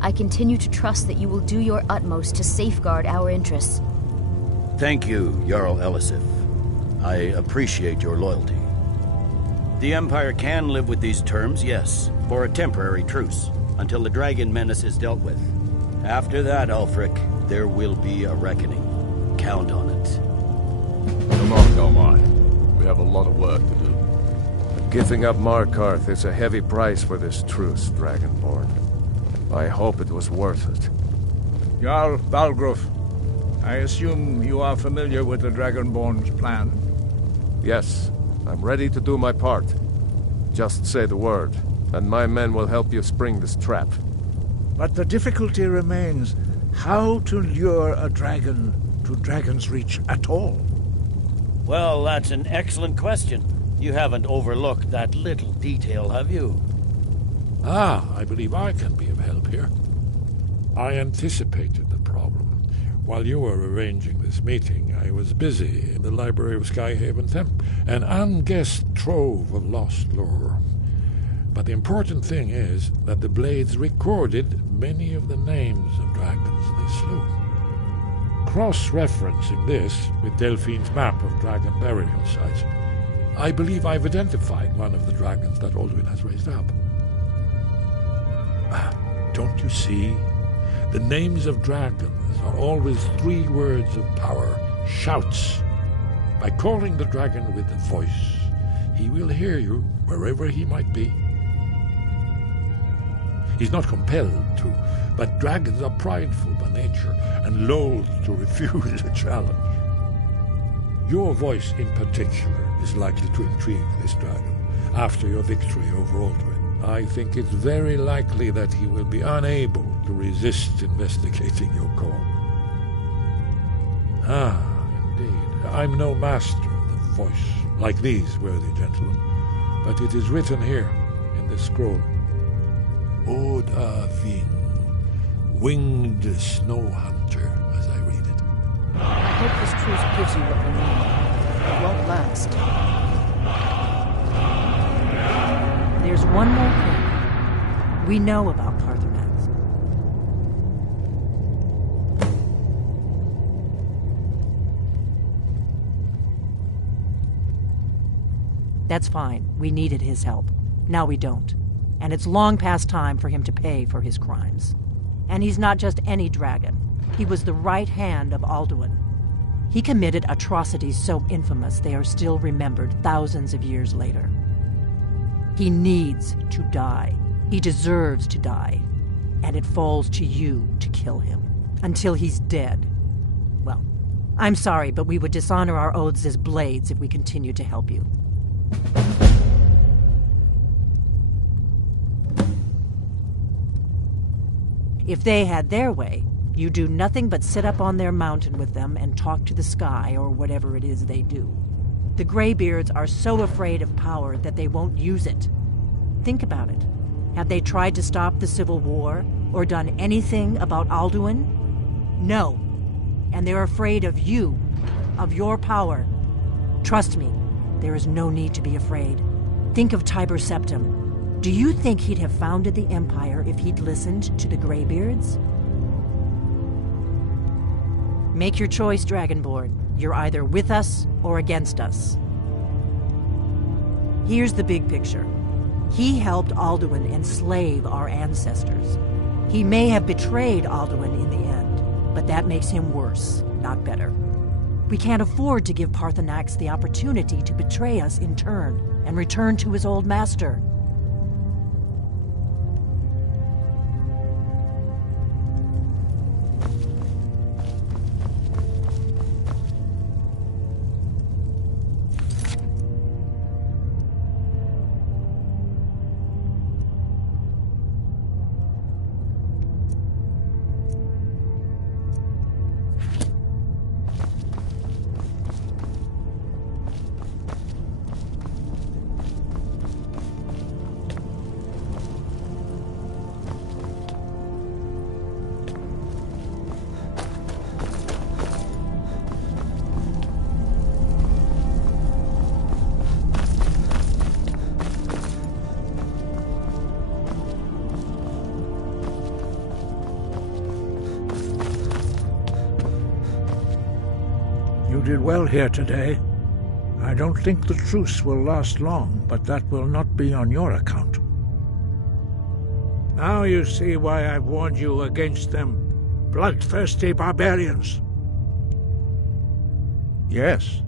I continue to trust that you will do your utmost to safeguard our interests. Thank you, Jarl Elisif. I appreciate your loyalty. The Empire can live with these terms, yes, for a temporary truce, until the dragon menace is dealt with. After that, Ulfric, there will be a reckoning. Count on it. Come on, Galmai. We have a lot of work to do. Giving up Markarth is a heavy price for this truce, Dragonborn. I hope it was worth it. Jarl Balgruf, I assume you are familiar with the Dragonborn's plan? Yes, I'm ready to do my part. Just say the word, and my men will help you spring this trap. But the difficulty remains how to lure a dragon to Dragon's Reach at all. Well, that's an excellent question. You haven't overlooked that little detail, have you? I believe I can be of help here. I anticipated the problem. While you were arranging this meeting, I was busy in the library of Skyhaven Temp, an unguessed trove of lost lore. But the important thing is that the Blades recorded many of the names of dragons they slew. Cross-referencing this with Delphine's map of dragon burial sites, I believe I've identified one of the dragons that Alduin has raised up. Don't you see? The names of dragons are always 3 words of power, shouts. By calling the dragon with a voice, he will hear you wherever he might be. He's not compelled to, but dragons are prideful by nature and loath to refuse a challenge. Your voice in particular is likely to intrigue this dragon after your victory over Alduin. I think it's very likely that he will be unable to resist investigating your call. Indeed. I'm no master of the voice, like these worthy gentlemen, but it is written here in this scroll. Oda Ving, winged snow hunter, as I read it. I hope this truce gives you what you need. It won't last. There's one more thing. We know about Paarthurnax. That's fine. We needed his help. Now we don't. And it's long past time for him to pay for his crimes. And he's not just any dragon. He was the right hand of Alduin. He committed atrocities so infamous they are still remembered thousands of years later. He needs to die. He deserves to die. And it falls to you to kill him. Until he's dead. Well, I'm sorry, but we would dishonor our oaths as blades if we continued to help you. If they had their way, you do nothing but sit up on their mountain with them and talk to the sky or whatever it is they do. The Greybeards are so afraid of power that they won't use it. Think about it. Have they tried to stop the Civil War or done anything about Alduin? No. And they're afraid of you, of your power. Trust me, there is no need to be afraid. Think of Tiber Septim. Do you think he'd have founded the Empire if he'd listened to the Greybeards? Make your choice, Dragonborn. You're either with us or against us. Here's the big picture. He helped Alduin enslave our ancestors. He may have betrayed Alduin in the end, but that makes him worse, not better. We can't afford to give Paarthurnax the opportunity to betray us in turn and return to his old master. You did well here today. I don't think the truce will last long, but that will not be on your account. Now you see why I warned you against them bloodthirsty barbarians. Yes,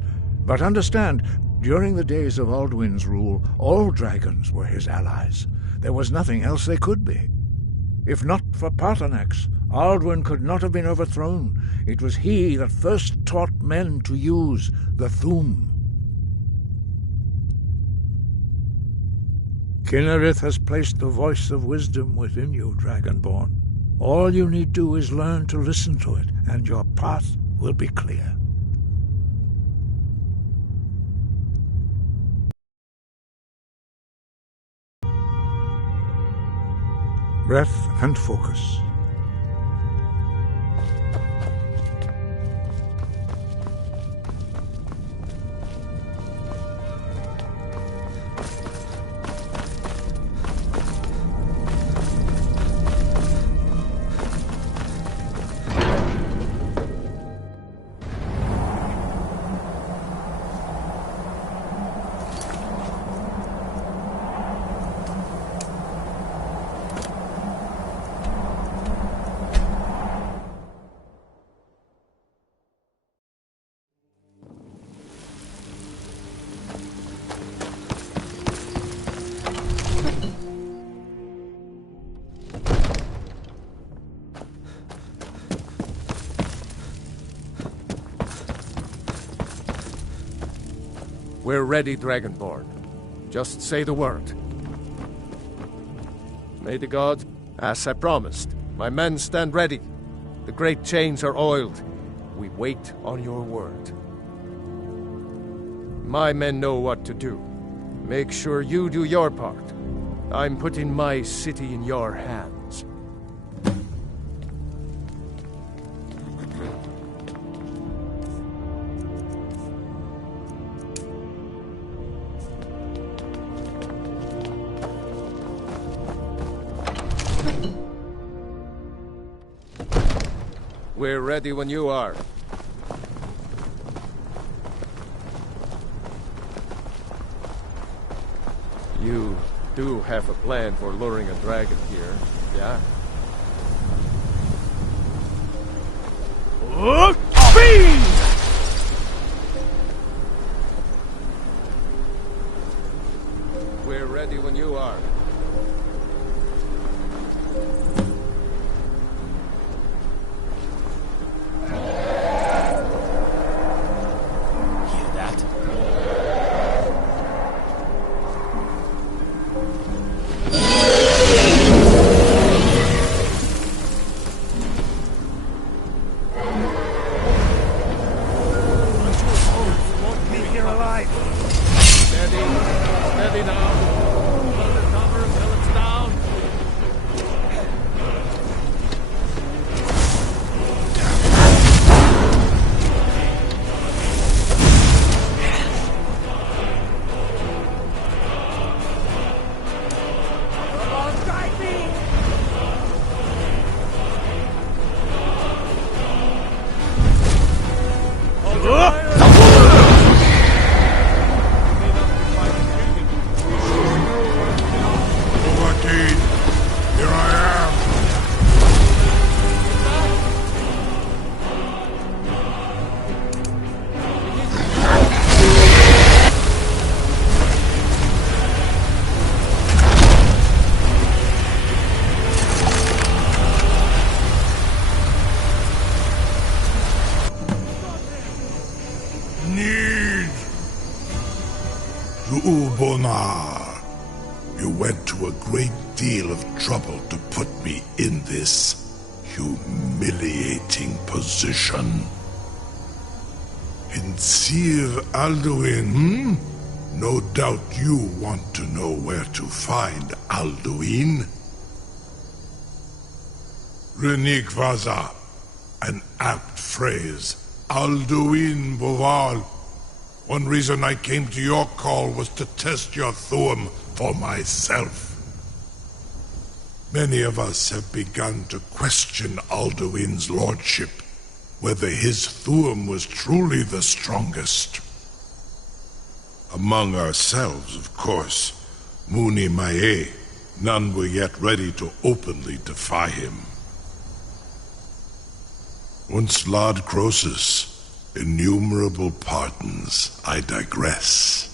but understand, during the days of Alduin's rule, all dragons were his allies. There was nothing else they could be. If not for Paarthurnax, Alduin could not have been overthrown. It was he that first taught men to use the Thu'um. Kynareth has placed the voice of wisdom within you, Dragonborn. All you need do is learn to listen to it, and your path will be clear. Breath and focus. We're ready, Dragonborn. Just say the word. May the gods, as I promised, my men stand ready. The great chains are oiled. We wait on your word. My men know what to do. Make sure you do your part. I'm putting my city in your hands. We're ready when you are. You do have a plan for luring a dragon here, yeah? We're ready when you to a great deal of trouble to put me in this humiliating position. In Sir Alduin, No doubt you want to know where to find Alduin. Renik Vaza, an apt phrase. Alduin Boval. One reason I came to your call was to test your Thuum for myself. Many of us have begun to question Alduin's lordship, whether his Thuum was truly the strongest. Among ourselves, of course, Muni Mae, none were yet ready to openly defy him. Once Lord Croesus, innumerable pardons, I digress.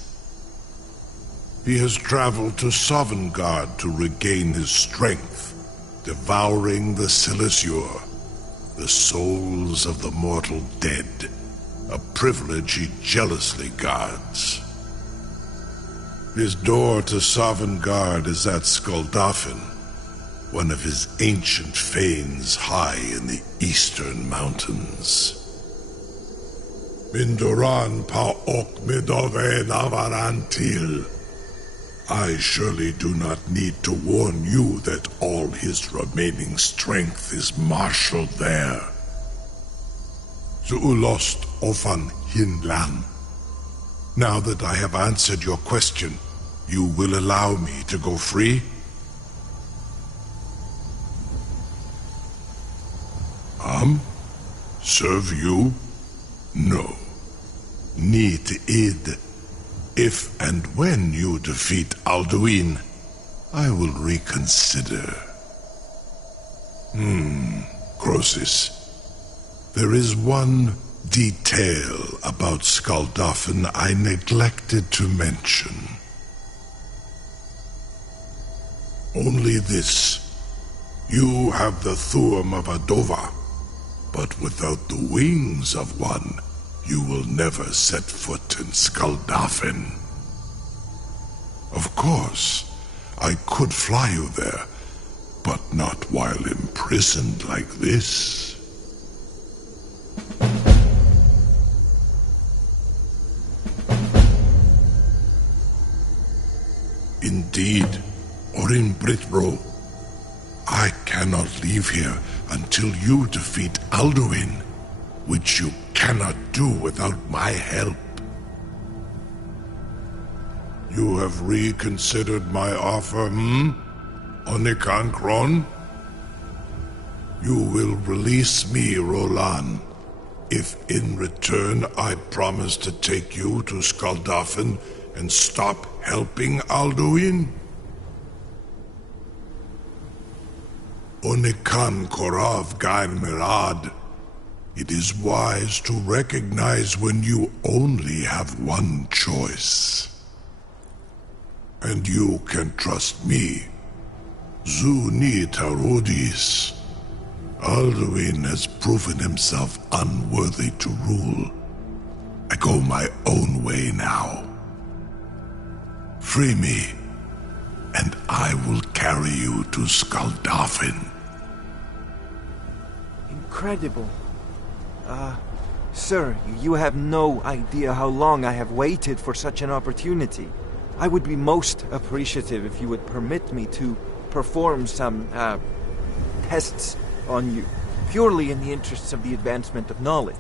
He has traveled to Sovngarde to regain his strength, devouring the Silesure, the souls of the mortal dead, a privilege he jealously guards. His door to Sovngarde is at Skuldafn, one of his ancient fanes high in the eastern mountains. Mindoran pa ok midove navarantil. I surely do not need to warn you that all his remaining strength is marshaled there. Zuulost ofan hinlan. Now that I have answered your question, you will allow me to go free? Serve you? No. Need id. If and when you defeat Alduin, I will reconsider. Croesus. There is one detail about Skuldafn I neglected to mention. Only this. You have the Thuum of Adova, but without the wings of one, you will never set foot in Skuldafn. Of course, I could fly you there, but not while imprisoned like this. Indeed, Orin Britbro, I cannot leave here until you defeat Alduin, which you cannot do without my help. You have reconsidered my offer, Onikan Kron? You will release me, Roland, if in return I promise to take you to Skuldafn and stop helping Alduin? Onikan Korav Gair Mirad. It is wise to recognize when you only have one choice. And you can trust me. Zuni Tarudis. Alduin has proven himself unworthy to rule. I go my own way now. Free me, and I will carry you to Skuldafn. Incredible. Sir, you have no idea how long I have waited for such an opportunity. I would be most appreciative if you would permit me to perform some, tests on you, purely in the interests of the advancement of knowledge.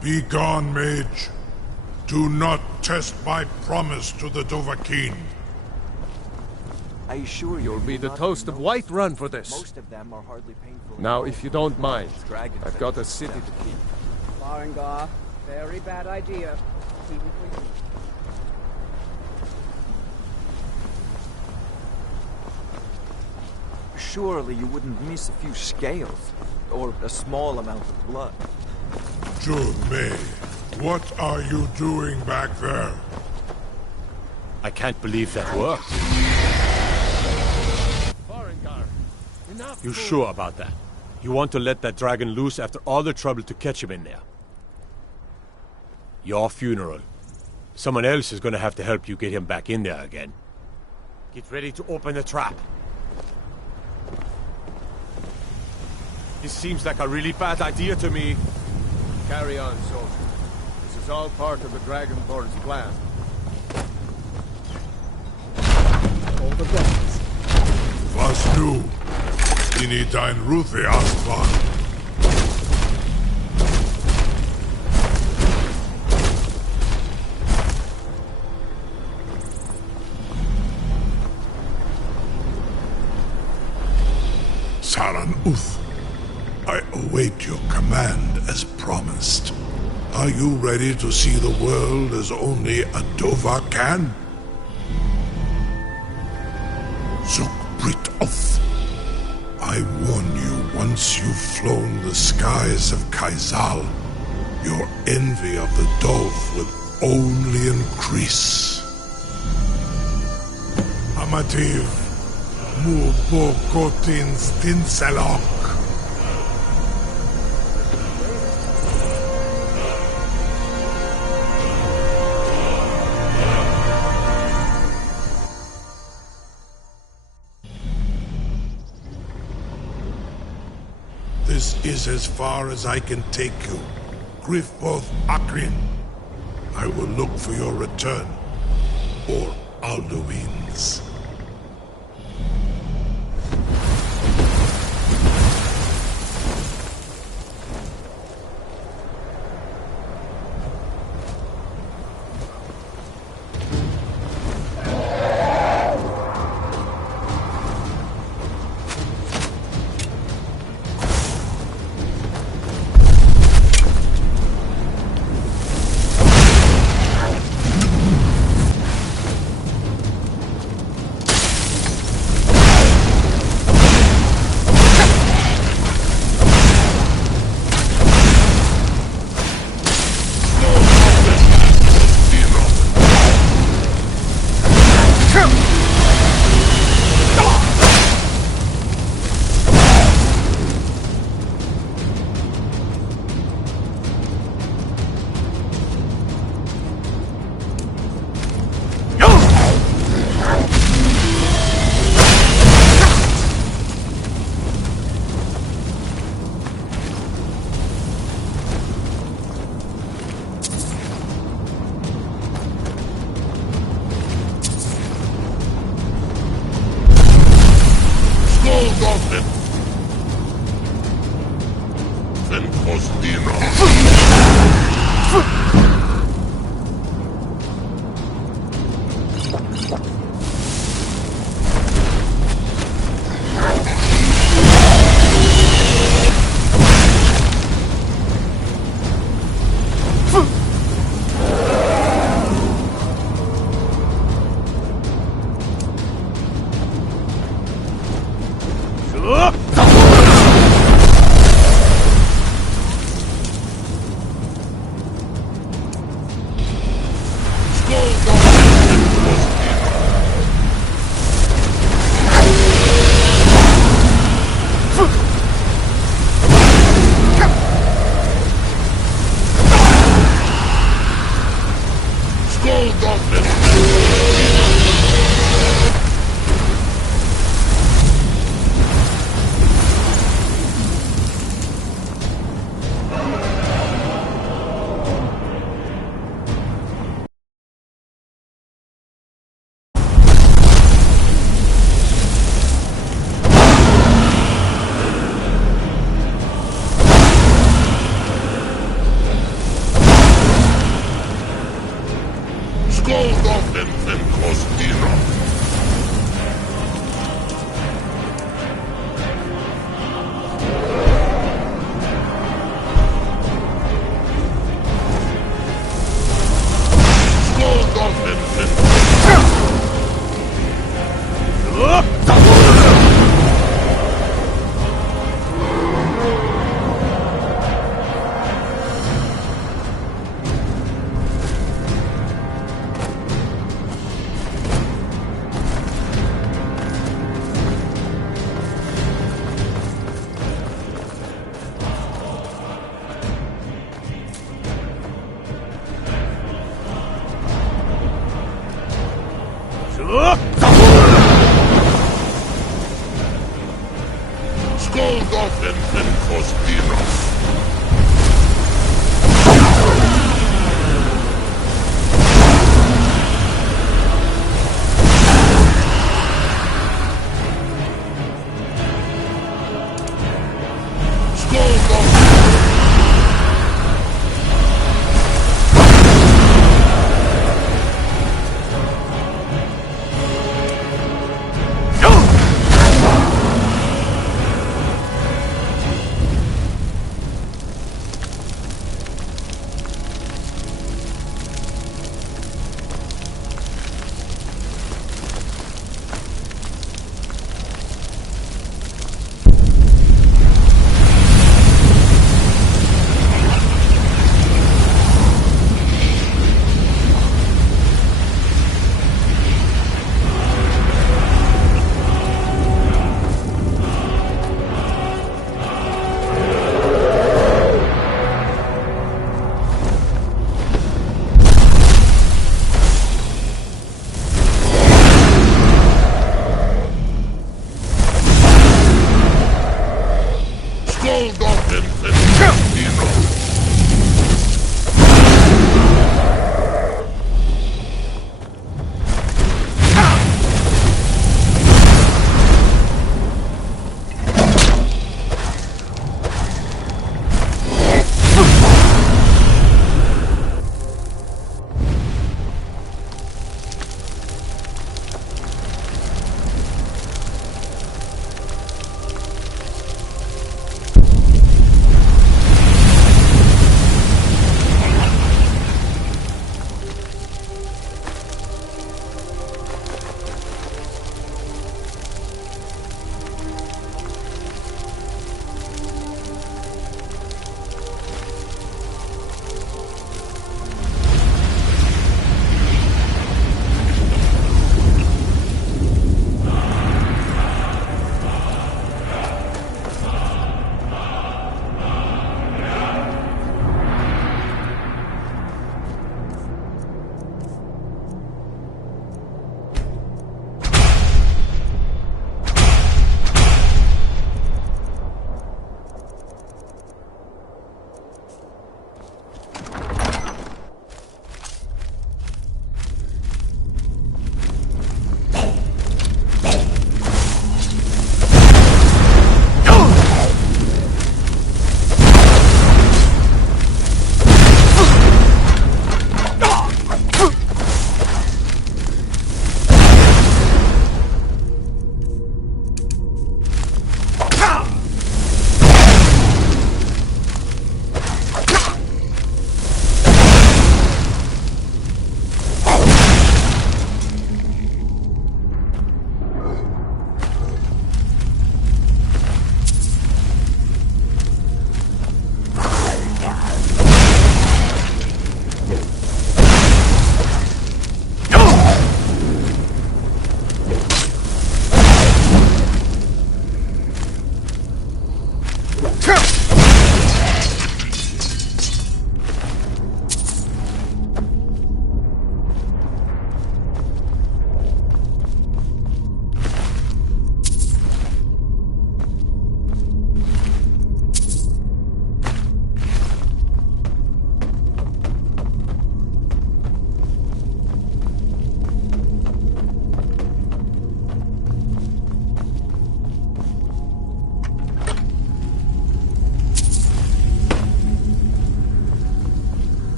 Be gone, mage. Do not test my promise to the Dovahkiin. I assure you, You'll be the toast of Whiterun for this. Most of them are hardly painful. Now, if you don't mind, I've got a city to keep. Farengar, very bad idea. Even for you. Surely you wouldn't miss a few scales, or a small amount of blood. May, what are you doing back there? I can't believe that worked. You sure about that? You want to let that dragon loose after all the trouble to catch him in there? Your funeral. Someone else is gonna have to help you get him back in there again. Get ready to open the trap. This seems like a really bad idea to me. Carry on, soldier. This is all part of the Dragonborn's plan. All the best. Was du? Ini dein Ruthi Astvan. Saran Uth, I await your command as promised. Are you ready to see the world as only a Dova can? Zuk Brit Oth, I warn you, once you've flown the skies of Kaizal, your envy of the Dove will only increase. Amativ, Mu Bokotin Stinselok. This is as far as I can take you. Griffboth Akrin. I will look for your return. Or Alduin's.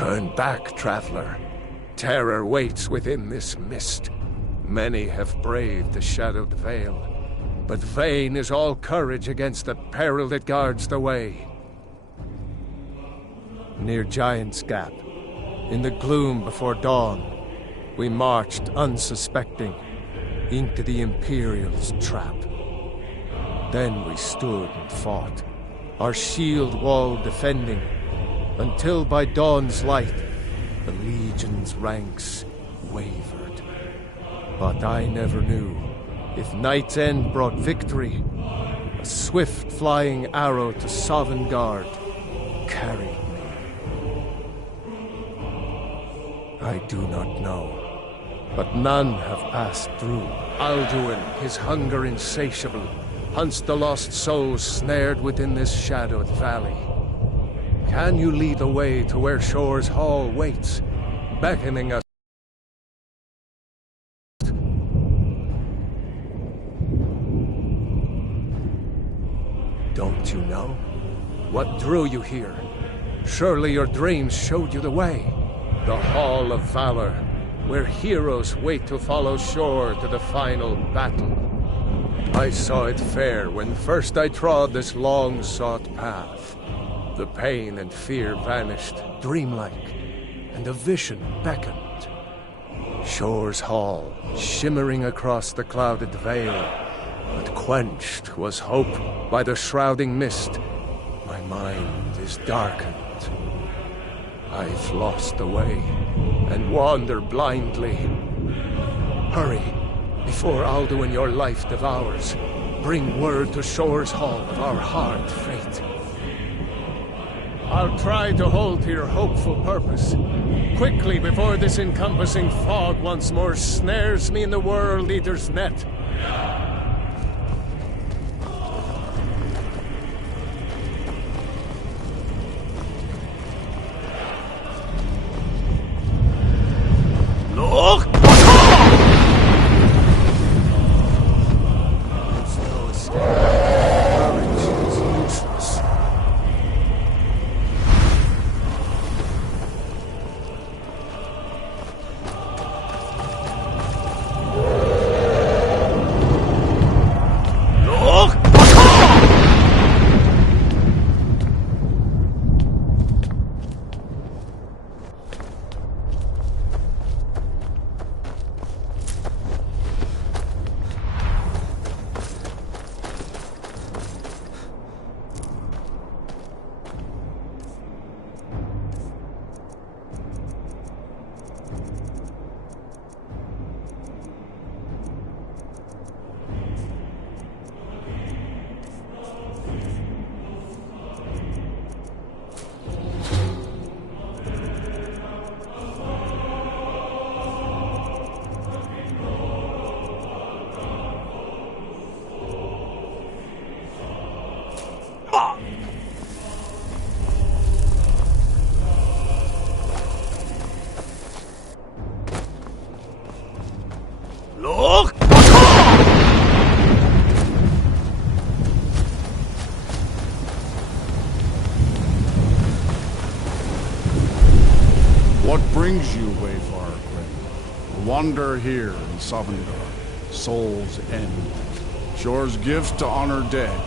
Turn back, traveler. Terror waits within this mist. Many have braved the shadowed vale, but vain is all courage against the peril that guards the way. Near Giant's Gap, in the gloom before dawn, we marched unsuspecting into the Imperial's trap. Then we stood and fought, our shield wall defending, until by dawn's light the Legion's ranks wavered. But I never knew if night's end brought victory, a swift flying arrow to Sovngarde carried me. I do not know, but none have passed through. Alduin, his hunger insatiable, hunts the lost souls snared within this shadowed valley. Can you lead the way to where Shore's Hall waits, beckoning us? Don't you know? What drew you here? Surely your dreams showed you the way. The Hall of Valor, where heroes wait to follow Shore to the final battle. I saw it fair when first I trod this long-sought path. The pain and fear vanished, dreamlike, and a vision beckoned. Shore's Hall, shimmering across the clouded vale, but quenched was hope by the shrouding mist. My mind is darkened. I've lost the way, and wander blindly. Hurry, before Alduin your life devours. Bring word to Shore's Hall of our hard fate. I'll try to hold to your hopeful purpose, quickly before this encompassing fog once more snares me in the World Eater's net. Look! There's no escape. Courage is useless. Look! Look! What brings you, Wayfarer Grim? Wander here in Sovngarde, Soul's End. Shore's gift to honor dead.